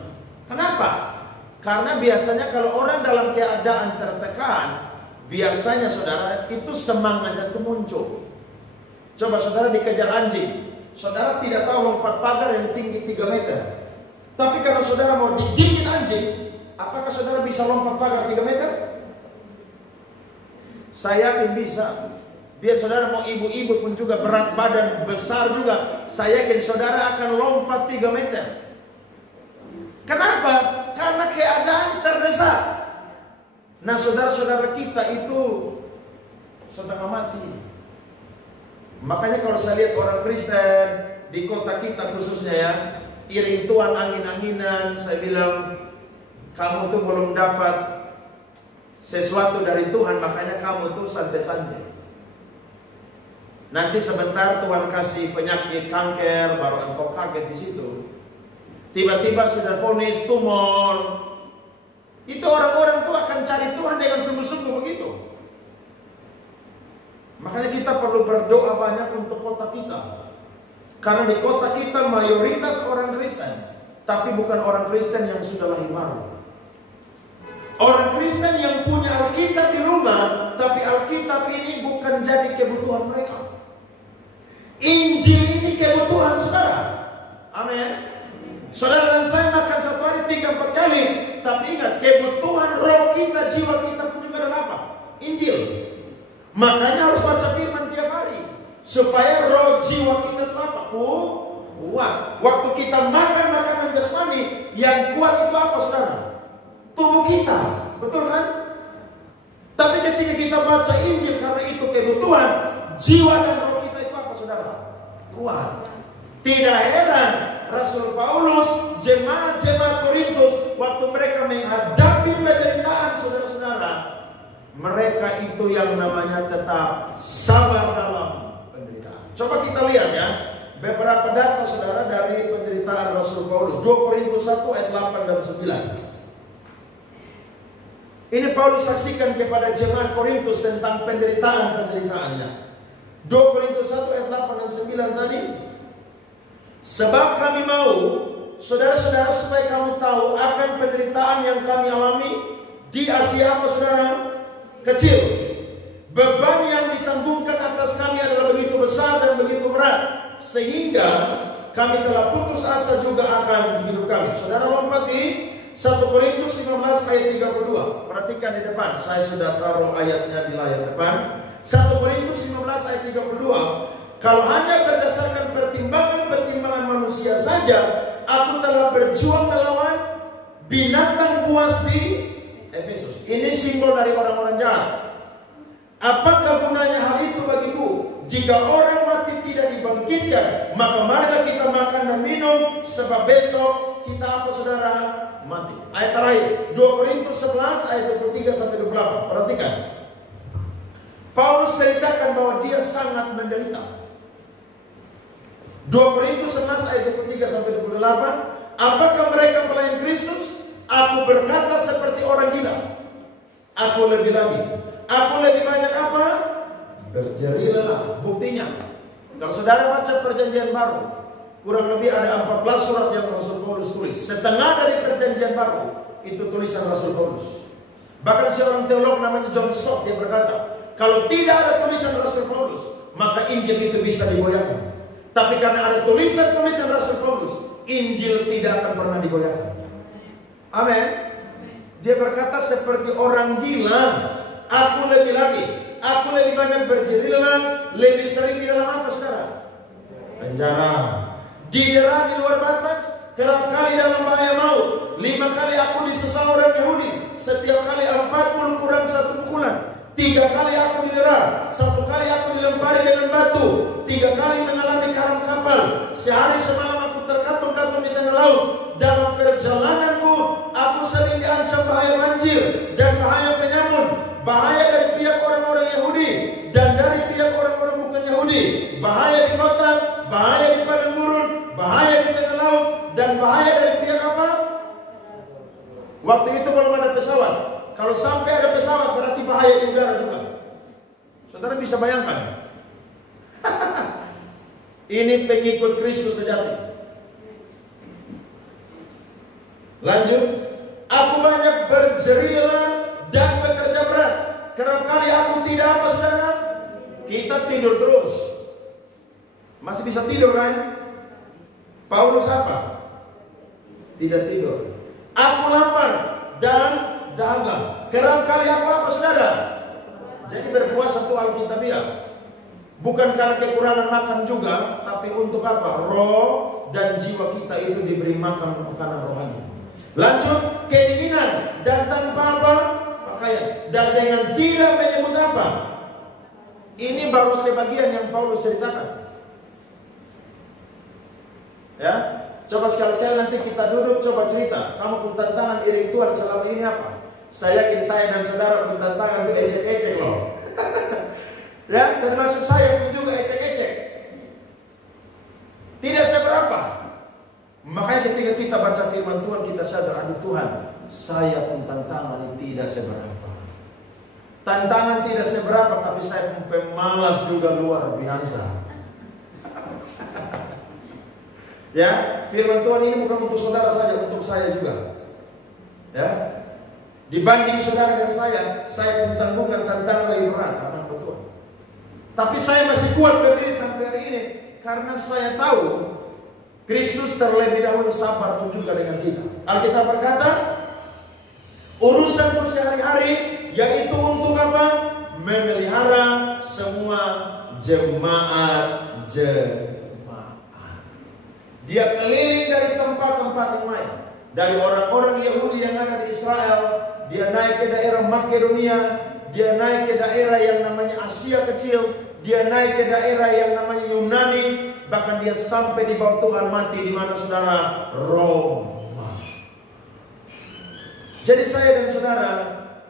Kenapa? Karena biasanya kalau orang dalam keadaan tertekan, biasanya saudara itu semangatnya itu muncul. Coba saudara dikejar anjing, saudara tidak tahu lompat pagar yang tinggi 3 meter. Tapi kalau saudara mau digigit anjing, apakah saudara bisa lompat pagar 3 meter? Saya yakin bisa. Biar saudara mau ibu-ibu pun juga berat badan besar juga, saya yakin saudara akan lompat 3 meter. Kenapa? Karena keadaan terdesak. Nah saudara-saudara kita itu setengah mati. Makanya kalau saya lihat orang Kristen di kota kita khususnya ya, iring tuan angin-anginan, saya bilang kamu tuh belum dapat sesuatu dari Tuhan, makanya kamu tuh santai-santai. Nanti sebentar Tuhan kasih penyakit kanker, baru engkau kaget di situ. Tiba-tiba sudah vonis tumor. Itu orang-orang tuh akan cari Tuhan dengan sungguh-sungguh begitu. Makanya kita perlu berdoa banyak untuk kota kita. Karena di kota kita mayoritas orang Kristen, tapi bukan orang Kristen yang sudah lahir baru. Orang Kristen yang punya Alkitab di rumah, tapi Alkitab ini bukan jadi kebutuhan mereka. Injil ini kebutuhan saudara. Amin. Saudara dan saya makan satu hari 3-4 kali, tapi ingat kebutuhan roh kita, jiwa kita pun juga adalah apa? Injil. Makanya harus baca firman tiap hari supaya roh jiwa kita itu apa? Kuat. Waktu kita makan makanan jasmani, yang kuat itu apa saudara? Tubuh kita, betul kan? Tapi ketika kita baca Injil, karena itu kebutuhan, jiwa dan roh kita itu apa saudara? Kuat. Tidak heran Rasul Paulus, jemaat-jemaat Korintus, waktu mereka menghadapi penderitaan saudara-saudara, mereka itu yang namanya tetap sabar dalam penderitaan. Coba kita lihat ya, beberapa data saudara dari penderitaan Rasul Paulus. 2 Korintus 1 ayat 8 dan 9. Ini Paulus saksikan kepada jemaat Korintus tentang penderitaan-penderitaannya. 2 Korintus 1 ayat 8 dan 9 tadi. Sebab kami mau, saudara-saudara, supaya kamu tahu akan penderitaan yang kami alami di Asia apa saudara? Kecil. Beban yang ditanggungkan atas kami adalah begitu besar dan begitu berat, sehingga kami telah putus asa juga akan hidup kami. Saudara lompat di 1 Korintus 15 ayat 32. Perhatikan di depan, saya sudah taruh ayatnya di layar depan. 1 Korintus 15 ayat 32. Kalau hanya berdasarkan pertimbangan manusia saja, aku telah berjuang melawan binatang buas di Efesus. Ini simbol dari orang-orang jahat. Apakah gunanya hal itu bagiku? Jika orang mati tidak dibangkitkan, maka marilah kita makan dan minum, sebab besok kita apa saudara? Mati. Ayat terakhir 2 Korintus 11 ayat 23-28. Perhatikan. Paulus ceritakan bahwa dia sangat menderita. 2 Korintus 11 ayat 23-28. Apakah mereka pelayan Kristus? Aku berkata seperti orang gila. Aku lebih lagi. Aku lebih banyak apa? Berjeri lelah. Buktinya, kalau saudara baca perjanjian baru, kurang lebih ada 14 surat yang Rasul Paulus tulis. Setengah dari perjanjian baru itu tulisan Rasul Paulus. Bahkan seorang teolog namanya John Stott, dia berkata, kalau tidak ada tulisan Rasul Paulus, maka Injil itu bisa digoyahkan. Tapi karena ada tulisan-tulisan Rasul Paulus, Injil tidak akan pernah digoyahkan. Amin. Dia berkata seperti orang gila, aku lebih banyak berjerilah, lebih sering di dalam apa sekarang? Penjara. Didera di luar batas, kerap kali dalam bahaya maut. 5 kali aku disesal orang Yahudi, setiap kali 40 kurang 1 pukulan. 3 kali aku didera, 1 kali aku dilempari dengan batu, 3 kali mengalami karam kapal, sehari semalam aku terkatung-katung di tengah laut. Dalam perjalananku aku sering diancam bahaya banjir dan bahaya penyamun, bahaya dari pihak orang-orang Yahudi dan dari pihak orang-orang bukan Yahudi, bahaya di kota, bahaya di padang gurun, bahaya di tengah laut, dan bahaya dari pihak apa? Waktu itu belum ada pesawat. Kalau sampai ada pesawat berarti bahaya di udara juga. Saudara bisa bayangkan. Ini pengikut Kristus sejati. Lanjut. Aku banyak berjerilah dan bekerja berat. Kerap kali aku tidak apa saudara? Kita tidur terus. Masih bisa tidur kan? Paulus apa? Tidak tidur. Aku lapar dan dahaga. Kerap kali aku apa saudara? Jadi berpuasa itu alkitabiah. Bukan karena kekurangan makan juga, tapi untuk apa? Roh dan jiwa kita itu diberi makan makanan rohani. Lanjut, kedinginan dan tanpa apa? Pakaian. Dan dengan tidak menyebut apa? Ini baru sebagian yang Paulus ceritakan. Ya, coba sekali-sekali nanti kita duduk coba cerita. Kamu pun tantangan iring Tuhan selama ini apa? Saya yakin saya dan saudara pun tantangan itu ecek-ecek loh. Ya, termasuk saya pun juga ecek-ecek. Tidak seberapa. Makanya ketika kita baca firman Tuhan kita sadar, aduh Tuhan, saya pun tantangan tidak seberapa. Tantangan tidak seberapa, tapi saya pun pemalas juga luar biasa. Ya, firman Tuhan ini bukan untuk saudara saja, untuk saya juga. Ya, dibanding saudara dan saya pun tanggungan tantangan lebih berat, anak Tuhan. Tapi saya masih kuat berdiri sampai hari ini karena saya tahu Kristus terlebih dahulu sabar pun juga dengan kita. Alkitab berkata, urusan sehari-hari yaitu untuk apa? Memelihara semua jemaat. Dia keliling dari tempat-tempat yang lain. Dari orang-orang Yahudi yang ada di Israel, dia naik ke daerah Makedonia, dia naik ke daerah yang namanya Asia Kecil, dia naik ke daerah yang namanya Yunani, bahkan dia sampai di bawah Tuhan mati di mana saudara? Roma. Jadi saya dan saudara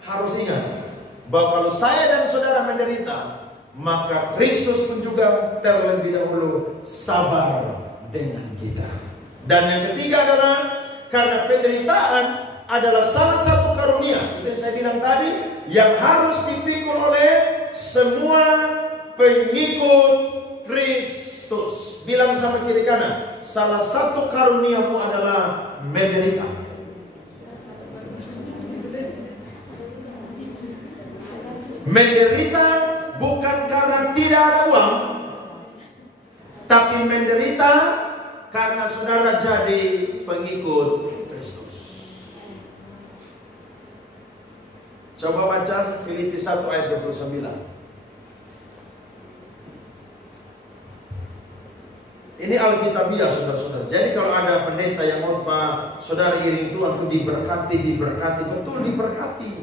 harus ingat bahwa kalau saya dan saudara menderita, maka Kristus pun juga terlebih dahulu sabar dengan kita. Dan yang ketiga adalah karena penderitaan adalah salah satu karunia, itu yang saya bilang tadi, yang harus dipikul oleh semua pengikut Kristus. Bilang sama kiri kanan, salah satu karuniamu adalah menderita. Menderita bukan karena tidak ada uang, tapi menderita karena saudara jadi pengikut Kristus. Coba baca Filipi 1 ayat 29. Ini Alkitabiah saudara-saudara. Jadi kalau ada pendeta yang khotbah, saudara iring Tuhan itu diberkati, betul diberkati.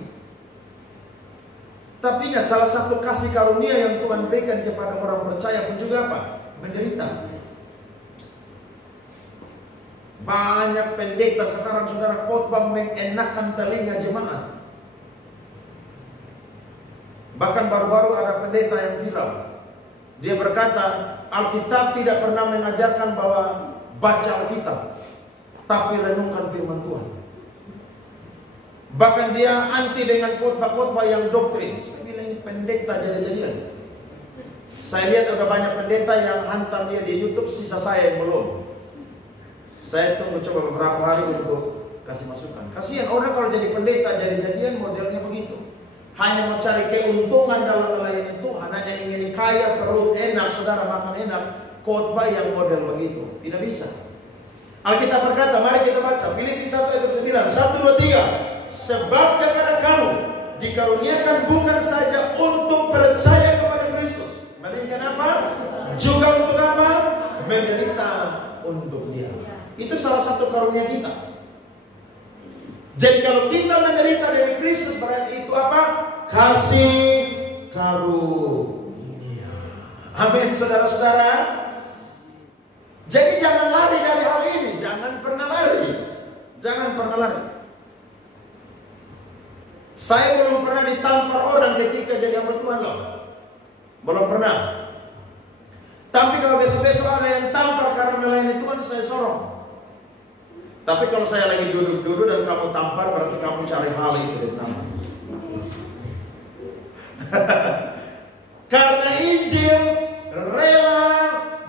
Tapi salah satu kasih karunia yang Tuhan berikan kepada orang percaya pun juga apa? Menderita. Banyak pendeta sekarang saudara khotbah mengenakan telinga jemaat. Bahkan baru-baru ada pendeta yang viral. Dia berkata, Alkitab tidak pernah mengajarkan bahwa baca Alkitab, tapi renungkan firman Tuhan. Bahkan dia anti dengan khotbah-khotbah yang doktrin. Saya bilang ini pendeta jadi-jadian. Saya lihat ada banyak pendeta yang hantam dia di YouTube, sisa saya yang belum. Saya tunggu coba beberapa hari untuk kasih masukan. Kasihan orang kalau jadi pendeta jadi-jadian modelnya begitu. Hanya mau cari keuntungan dalam melayani Tuhan, hanya ingin kaya, perut enak, saudara makan enak, khotbah yang model begitu. Tidak bisa. Alkitab berkata, mari kita baca Filipi 1 ayat 9, 1, 2, 3. Sebab kepada kamu dikaruniakan bukan saja untuk percaya kepada Kristus, melainkan apa? Juga untuk apa? Menderita untuk Dia. Itu salah satu karunia kita. Jadi kalau kita menderita demi Kristus, berarti itu apa? Kasih karunia. Amin, saudara-saudara. Jadi jangan lari dari hal ini. Jangan pernah lari. Jangan pernah lari. Saya belum pernah ditampar orang ketika jadi hamba Tuhan loh. Belum pernah. Tapi kalau besok-besok ada yang tampar karena melayani Tuhan, saya sorong. Tapi kalau saya lagi duduk-duduk dan kamu tampar, berarti kamu cari hal itu di nama. Karena Injil rela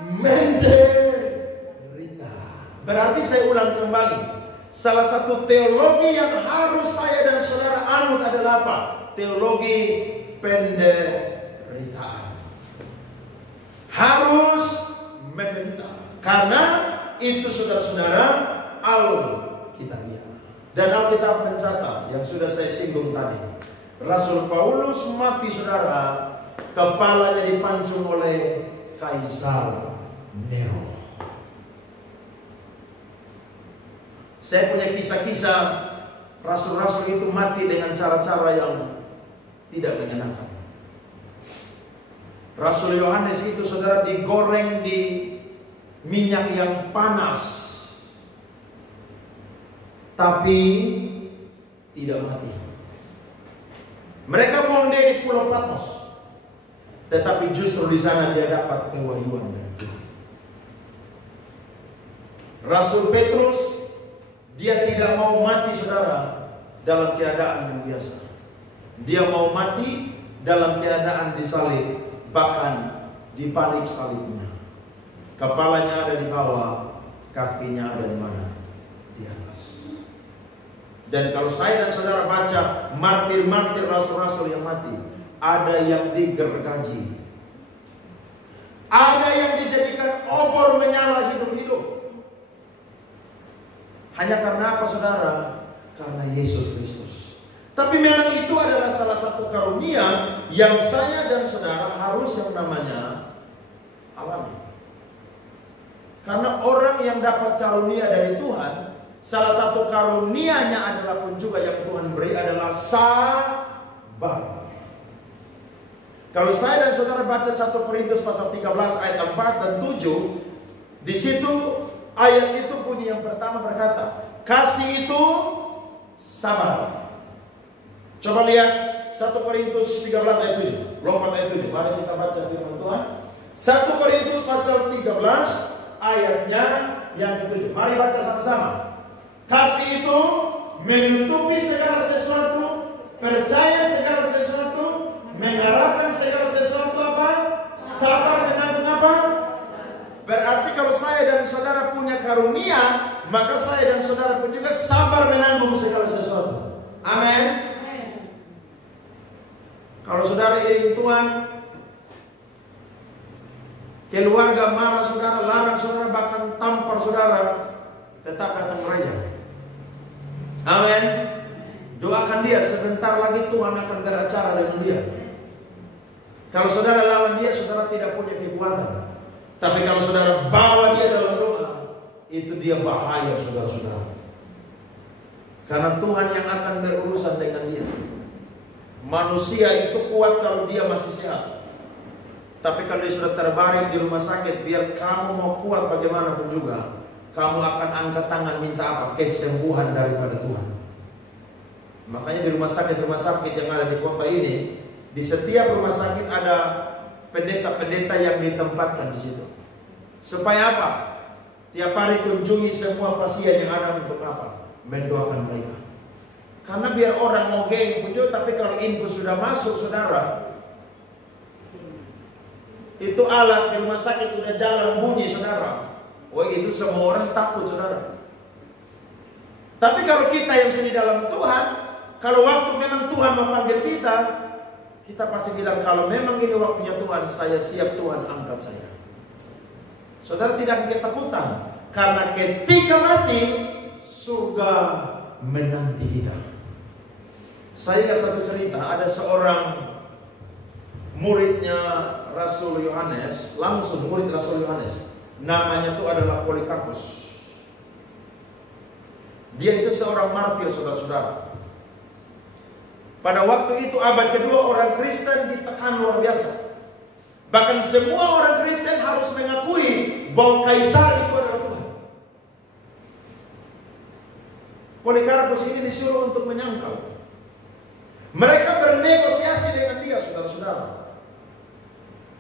menderita. Berarti saya ulang kembali. Salah satu teologi yang harus saya dan saudara anut adalah apa? Teologi penderitaan. Harus menderita. Karena itu saudara-saudara Alkitabiah. Dan Alkitab mencatat yang sudah saya singgung tadi. Rasul Paulus mati saudara, kepalanya dipancung oleh Kaisar Nero. Saya punya kisah-kisah rasul-rasul itu mati dengan cara-cara yang tidak menyenangkan. Rasul Yohanes itu saudara digoreng di minyak yang panas, tapi tidak mati. Mereka buang dia di Pulau Patmos, tetapi justru di sana dia dapat kewahyuan dari Tuhan. Rasul Petrus, dia tidak mau mati saudara dalam keadaan yang biasa. Dia mau mati dalam keadaan disalib, bahkan dibalik salibnya. Kepalanya ada di bawah, kakinya ada di mana? Di atas. Dan kalau saya dan saudara baca martir-martir rasul-rasul yang mati, ada yang digergaji, ada yang dijadikan obor menyala hidup-hidup. Hanya karena apa saudara? Karena Yesus Kristus. Tapi memang itu adalah salah satu karunia yang saya dan saudara harus yang namanya alami. Karena orang yang dapat karunia dari Tuhan, salah satu karunianya adalah pun juga yang Tuhan beri adalah sabar. Kalau saya dan saudara baca 1 Korintus pasal 13 ayat 4 dan 7, di situ ayat itu bunyi yang pertama berkata, kasih itu sabar. Coba lihat 1 Korintus 13 ayat 7. Lompat ayat 7. Mari kita baca firman Tuhan. 1 Korintus pasal 13 ayatnya yang ke-7. Mari baca sama-sama. Kasih itu menutupi segala sesuatu, percaya segala sesuatu, mengharapkan segala sesuatu apa? Sabar menanggung apa? Berarti kalau saya dan saudara punya karunia, maka saya dan saudara pun juga sabar menanggung segala sesuatu. Amin. Kalau saudara iring Tuhan, keluarga marah saudara, larang saudara, bahkan tampar saudara, tetap datang gereja. Amin. Doakan dia, sebentar lagi Tuhan akan beracara dengan dia. Kalau saudara lawan dia, saudara tidak punya kekuatan. Tapi kalau saudara bawa dia dalam doa, itu dia bahaya saudara-saudara. Karena Tuhan yang akan berurusan dengan dia. Manusia itu kuat kalau dia masih sehat. Tapi kalau dia sudah terbaring di rumah sakit, biar kamu mau kuat bagaimanapun juga, kamu akan angkat tangan minta apa? Kesembuhan daripada Tuhan. Makanya di rumah sakit yang ada di kota ini, di setiap rumah sakit ada pendeta-pendeta yang ditempatkan di situ. Supaya apa? Tiap hari kunjungi semua pasien yang ada untuk apa? Mendoakan mereka. Karena biar orang mau geng kunjung, tapi kalau info sudah masuk saudara, itu alat di rumah sakit udah jalan bunyi saudara. Wah itu semua orang takut saudara. Tapi kalau kita yang sudah dalam Tuhan, kalau waktu memang Tuhan memanggil kita, kita pasti bilang, kalau memang ini waktunya Tuhan, saya siap, Tuhan angkat saya. Saudara tidak ketakutan, karena ketika mati, surga menanti kita. Saya ingat satu cerita, ada seorang muridnya Rasul Yohanes, langsung murid Rasul Yohanes. Namanya itu adalah Polikarpus. Dia itu seorang martir, saudara-saudara. Pada waktu itu abad kedua, orang Kristen ditekan luar biasa. Bahkan semua orang Kristen harus mengakui bahwa Kaisar itu adalah Tuhan. Polikarpus ini disuruh untuk menyangkal. Mereka bernegosiasi dengan dia, saudara-saudara.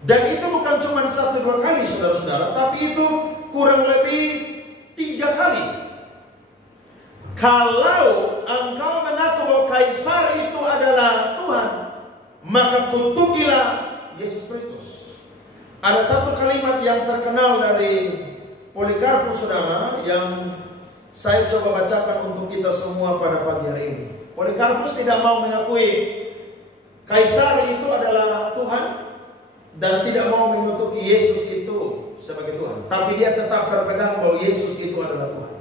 Dan itu bukan cuma 1-2 kali, saudara-saudara, tapi itu kurang lebih 3 kali. Kalau engkau mengaku bahwa Kaisar itu adalah Tuhan, maka kutukilah Yesus Kristus. Ada satu kalimat yang terkenal dari Polikarpus, saudara, yang saya coba bacakan untuk kita semua pada pagi hari ini. Polikarpus tidak mau mengakui Kaisar itu adalah Tuhan dan tidak mau mengutuki Yesus itu sebagai Tuhan. Tapi dia tetap berpegang bahwa Yesus itu adalah Tuhan.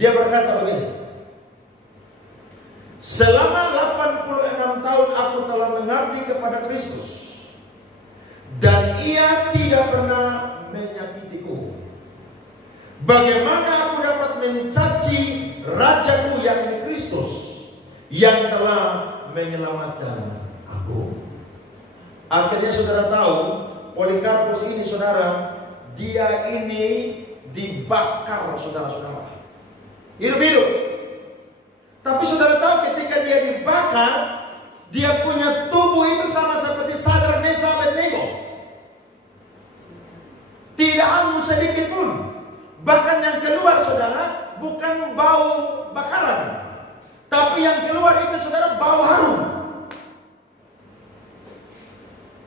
Dia berkata begini, selama 86 tahun aku telah mengabdi kepada Kristus, dan ia tidak pernah menyakitiku. Bagaimana aku dapat mencaci Rajaku yakni Kristus yang telah menyelamatkan aku? Akhirnya saudara tahu, Polikarpus ini, saudara, dia ini dibakar, saudara-saudara, hidup-hidup. Tapi saudara tahu, ketika dia dibakar, dia punya tubuh itu sama seperti Sadrak, Mesach, Abednego. Tidak hangus sedikit pun. Bahkan yang keluar, saudara, bukan bau bakaran, tapi yang keluar itu, saudara, bau harum.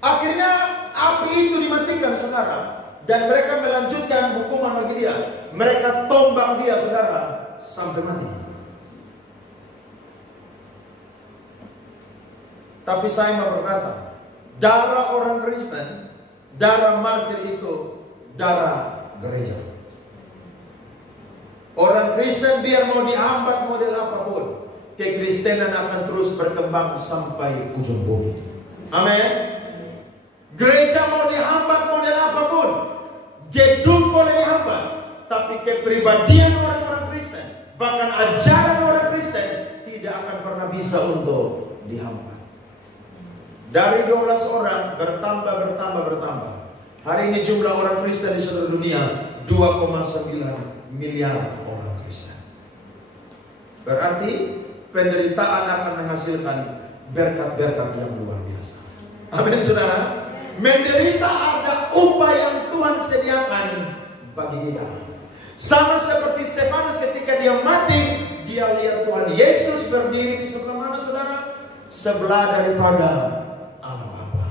Akhirnya api itu dimatikan, saudara, dan mereka melanjutkan hukuman bagi dia. Mereka tombak dia, saudara, sampai mati. Tapi saya mau berkata, darah orang Kristen, darah martir itu darah gereja. Orang Kristen biar mau dihambat model apapun, kekristenan akan terus berkembang sampai ujung bumi. Amin. Gereja mau dihambat model apapun, gedung boleh dihambat, tapi kepribadian orang-orang Kristen, bahkan ajaran orang Kristen tidak akan pernah bisa untuk dihambat. Dari 12 orang bertambah. Hari ini jumlah orang Kristen di seluruh dunia 2,9 miliar orang Kristen. Berarti penderitaan akan menghasilkan berkat-berkat yang luar biasa. Amin, saudara. Menderita ada upah yang Tuhan sediakan bagi kita. Sama seperti Stefanus ketika dia mati, dia lihat Tuhan Yesus berdiri di sebelah mana, saudara? Sebelah daripada Allah Bapa.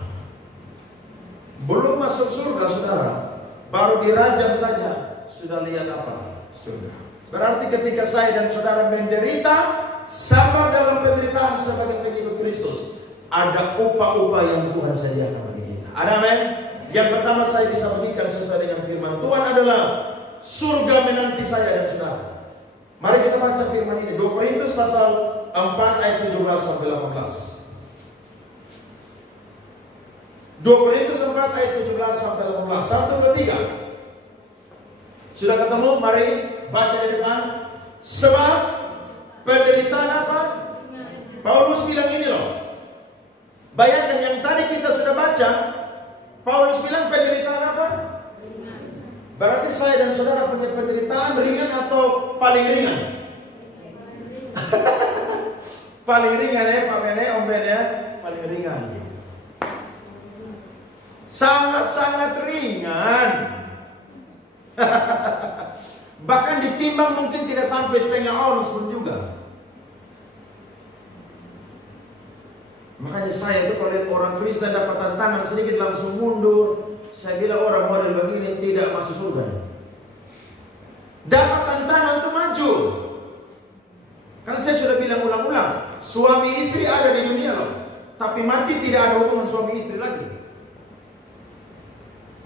Belum masuk surga, saudara, baru dirajam saja sudah lihat apa? Surga. Berarti ketika saya dan saudara menderita, sabar dalam penderitaan sebagai pengikut Kristus, ada upah-upah yang Tuhan sediakan bagi kita. Ada, amin? Yang pertama saya bisa bagikan sesuai dengan firman Tuhan adalah surga menanti saya dan saudara. Mari kita baca firman ini, 2 Korintus pasal 4 ayat 17 sampai 18. 2 Korintus 4 ayat 17 sampai 18. 1, 2, 3. Sudah ketemu? Mari baca di depan. Sebab penderitaan apa? Paulus bilang ini loh. Bayangkan yang tadi kita sudah baca, Paulus bilang penderitaan apa? Berarti saya dan saudara punya penderitaan ringan atau paling ringan? Paling ringan ya Pak Bene, Om Bene ya? Paling ringan. Sangat-sangat ringan. Bahkan ditimbang mungkin tidak sampai setengah ons pun juga. Makanya saya itu kalau lihat orang Kristen dapat tantangan sedikit langsung mundur. Saya bilang orang model begini tidak masuk surga. Dapat tantangan itu maju. Kan saya sudah bilang ulang-ulang, suami istri ada di dunia loh. tapi mati tidak ada hubungan suami istri lagi.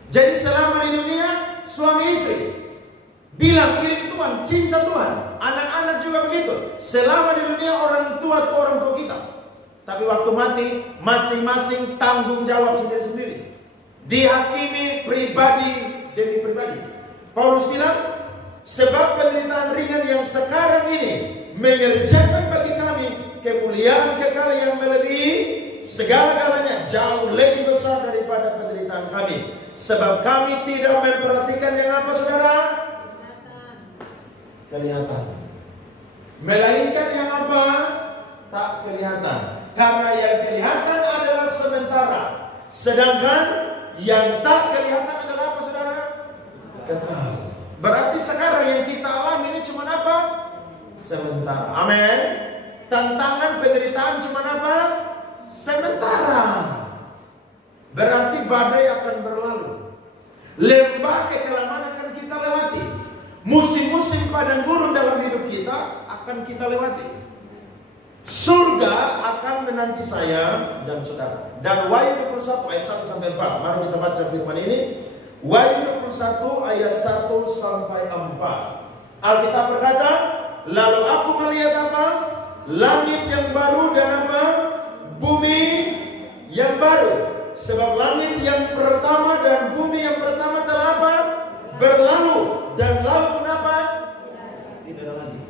Jadi selama di dunia suami istri bilang iring Tuhan, cinta Tuhan. Anak-anak juga begitu. Selama di dunia orang tua itu orang tua kita. Tapi waktu mati masing-masing tanggung jawab sendiri-sendiri. Dihakimi pribadi demi pribadi. Paulus bilang, sebab penderitaan ringan yang sekarang ini mengerjakan bagi kami kemuliaan kekal yang melebihi segala-galanya, jauh lebih besar daripada penderitaan kami. Sebab kami tidak memperhatikan yang apa, saudara? Kelihatan. Melainkan yang apa? Tak kelihatan. Karena yang kelihatan adalah sementara. Sedangkan yang tak kelihatan adalah apa, saudara? Kekal. Berarti sekarang yang kita alami ini cuma apa? Sementara. Amin. Tantangan penderitaan cuma apa? Sementara. Berarti badai akan berlalu. Lembah kekelaman akan kita lewati. Musim-musim padang gurun dalam hidup kita akan kita lewati. Surga akan menanti saya dan saudara. Dan Wahyu 21 ayat 1 sampai 4. Mari kita baca firman ini. Wahyu 21 ayat 1 sampai 4. Alkitab berkata, lalu aku melihat apa? Langit yang baru dan apa? Bumi yang baru. Sebab langit yang pertama dan bumi yang pertama telah apa? Berlalu. Dan laut pun apa? Tidak ada lagi.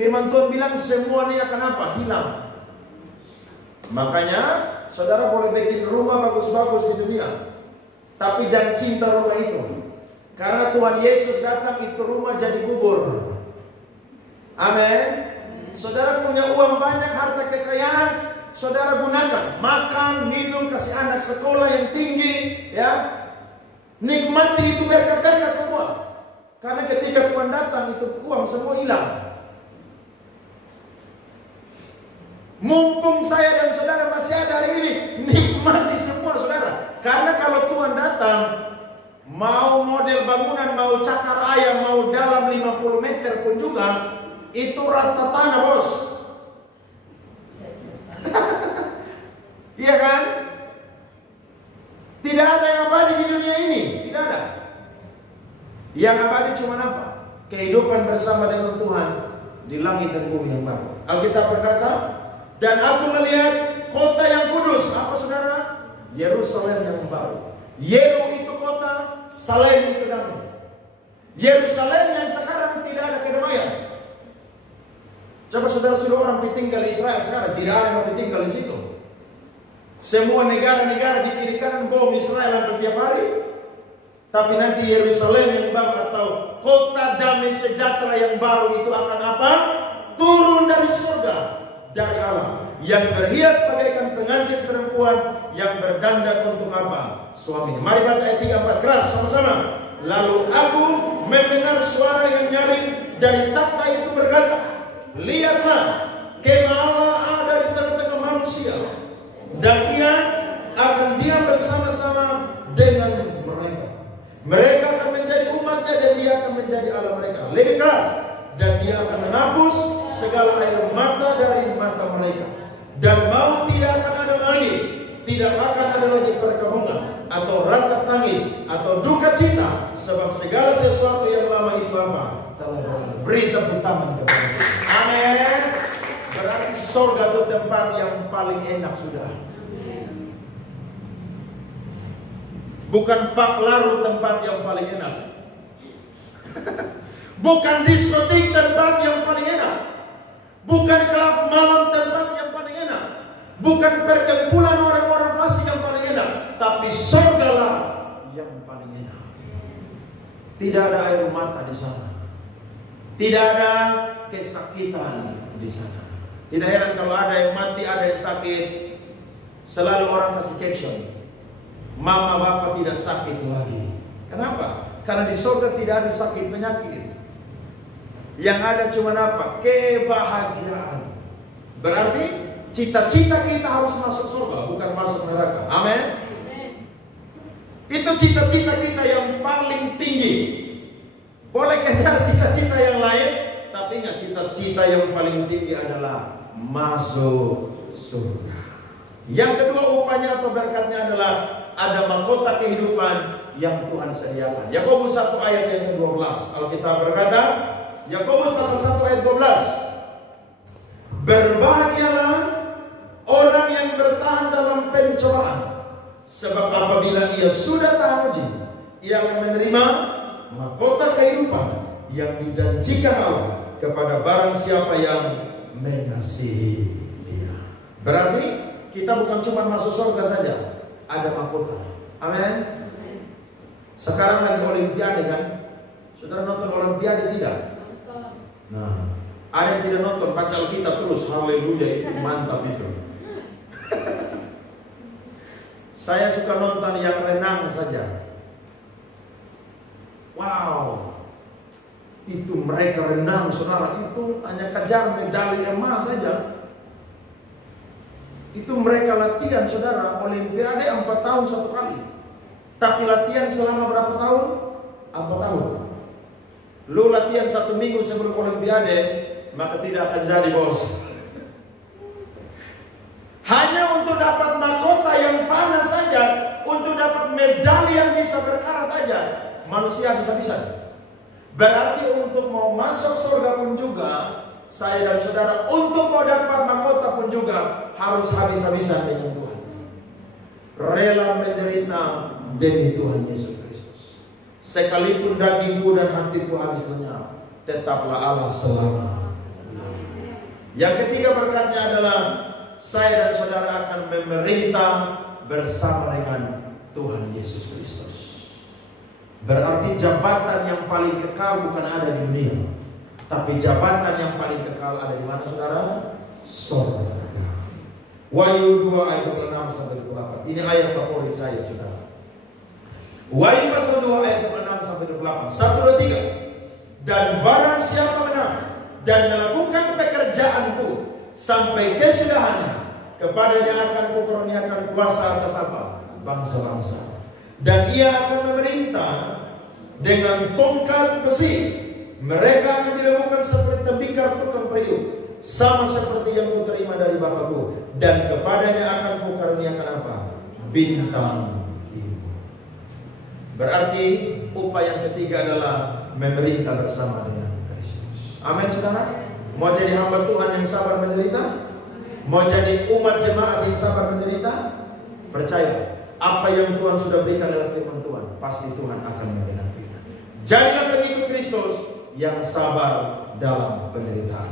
Firman Tuhan bilang semua ini akan apa? Hilang. Makanya saudara boleh bikin rumah bagus-bagus di dunia, tapi jangan cinta rumah itu. Karena Tuhan Yesus datang itu rumah jadi bubur. Amin. Saudara punya uang banyak, harta kekayaan, saudara gunakan. Makan, minum, kasih anak sekolah yang tinggi, ya. Nikmati itu berkat-berkat semua. Karena ketika Tuhan datang itu uang semua hilang. Mumpung saya dan saudara masih ada hari ini, nikmati semua saudara. Karena kalau Tuhan datang, mau model bangunan, mau cakar ayam, mau dalam 50 meter pun juga, itu rata tanah, bos. Iya kan? Tidak ada yang abadi di dunia ini, tidak ada. Yang abadi cuma apa? Kehidupan bersama dengan Tuhan di langit dan bumi yang baru. Alkitab berkata, dan aku melihat kota yang kudus. Apa saudara? Yerusalem yang baru. Yeru itu kota, Salem itu damai. Yerusalem yang sekarang tidak ada kedamaian. Coba saudara sudah orang tinggal di Israel sekarang, tidak ada yang tinggal di situ. Semua negara-negara di kiri kanan bom Israel hampir tiap hari. Tapi nanti Yerusalem yang baru atau kota damai sejahtera yang baru itu akan apa? Turun dari surga, dari Allah, yang berhias bagaikan pengantin perempuan yang berdandan untuk apa? Suami. Mari baca ayat 3-4 keras sama-sama. Lalu aku mendengar suara yang nyaring dari takhta itu berkata, lihatlah, kemah Allah ada di tengah-tengah manusia, dan ia akan diam bersama-sama dengan mereka. Mereka akan menjadi umatnya dan dia akan menjadi Allah mereka. Lebih keras. Dan dia akan menghapus segala air mata dari mata mereka. Dan maut tidak akan ada lagi. Tidak akan ada lagi perkabungan atau ratap tangis atau duka cita. Sebab segala sesuatu yang lama itu apa? Telah berlalu. Beri tepuk tangan kepada Tuhan. Amin. Berarti surga itu tempat yang paling enak sudah. Bukan pak laru tempat yang paling enak. Bukan diskotik tempat yang paling enak. Bukan klub malam tempat yang paling enak. Bukan perkumpulan orang-orang fasik yang paling enak. Tapi surga lah yang paling enak. Tidak ada air mata di sana. Tidak ada kesakitan di sana. Tidak heran kalau ada yang mati, ada yang sakit. Selalu orang kasih caption, mama bapak tidak sakit lagi. Kenapa? Karena di surga tidak ada sakit penyakit. Yang ada cuma apa? Kebahagiaan. Berarti cita-cita kita harus masuk surga, bukan masuk neraka. Amin. Itu cita-cita kita yang paling tinggi. Boleh kejar cita-cita yang lain, tapi ingat cita-cita yang paling tinggi adalah masuk surga. Yang kedua upahnya atau berkatnya adalah ada mahkota kehidupan yang Tuhan sediakan. Yakobus 1 ayat yang ke-12. Alkitab berkata, Yakobus pasal 1 ayat 12. Berbahagialah orang yang bertahan dalam pencobaan, sebab apabila ia sudah tahan uji, ia akan menerima mahkota kehidupan yang dijanjikan Allah kepada barang siapa yang mengasihi Dia. Berarti kita bukan cuma masuk surga saja, ada mahkota. Amin. Sekarang lagi Olimpiade kan? Saudara nonton Olimpiade tidak? Nah, ada yang tidak nonton, baca Alkitab terus. Haleluya, itu mantap itu. Saya suka nonton yang renang saja. Wow, itu mereka renang, saudara, itu hanya kejar medali emas saja. Itu mereka latihan, saudara, Olimpiade 4 tahun 1 kali. Tapi latihan selama berapa tahun? 4 tahun. Lu latihan 1 minggu sebelum Olimpiade, maka tidak akan jadi, bos. Hanya untuk dapat mahkota yang fana saja, untuk dapat medali yang bisa berkarat aja, manusia bisa-bisa. Berarti untuk mau masuk surga pun juga, saya dan saudara untuk mau dapat mahkota pun juga harus habis-habisan dengan Tuhan. Rela menderita demi Tuhan Yesus Kristus. Sekalipun dagingku dan hatiku habis lenyap, tetaplah Allah selama. Yang ketiga berkatnya adalah saya dan saudara akan memerintah bersama dengan Tuhan Yesus Kristus. Berarti jabatan yang paling kekal bukan ada di dunia, tapi jabatan yang paling kekal ada di mana, saudara? Surga. Wahyu 2 ayat 26 sampai 28. Ini ayat favorit saya, saudara. Wahyu pasal 2 ayat 26 sampai 28. 1, 2, 3. Dan barang siapa menang dan melakukan pekerjaanku sampai kesudahannya, kepadanya akan kukurniakan kuasa atas apa? Bangsa-bangsa. Dan ia akan memerintah dengan tongkat besi. Mereka akan dilumpuhkan seperti tembikar tukang periuk, sama seperti yang kuterima dari Bapakku. Dan kepadanya akan kukaruniakan apa? Bintang ibu. Berarti upah yang ketiga adalah memerintah bersama dengan Kristus. Amin, saudara. Mau jadi hamba Tuhan yang sabar menderita? Mau jadi umat jemaat yang sabar menderita? Percaya, apa yang Tuhan sudah berikan dalam firman Tuhan, pasti Tuhan akan menggenapinya. Jadilah pengikut Kristus yang sabar dalam penderitaan.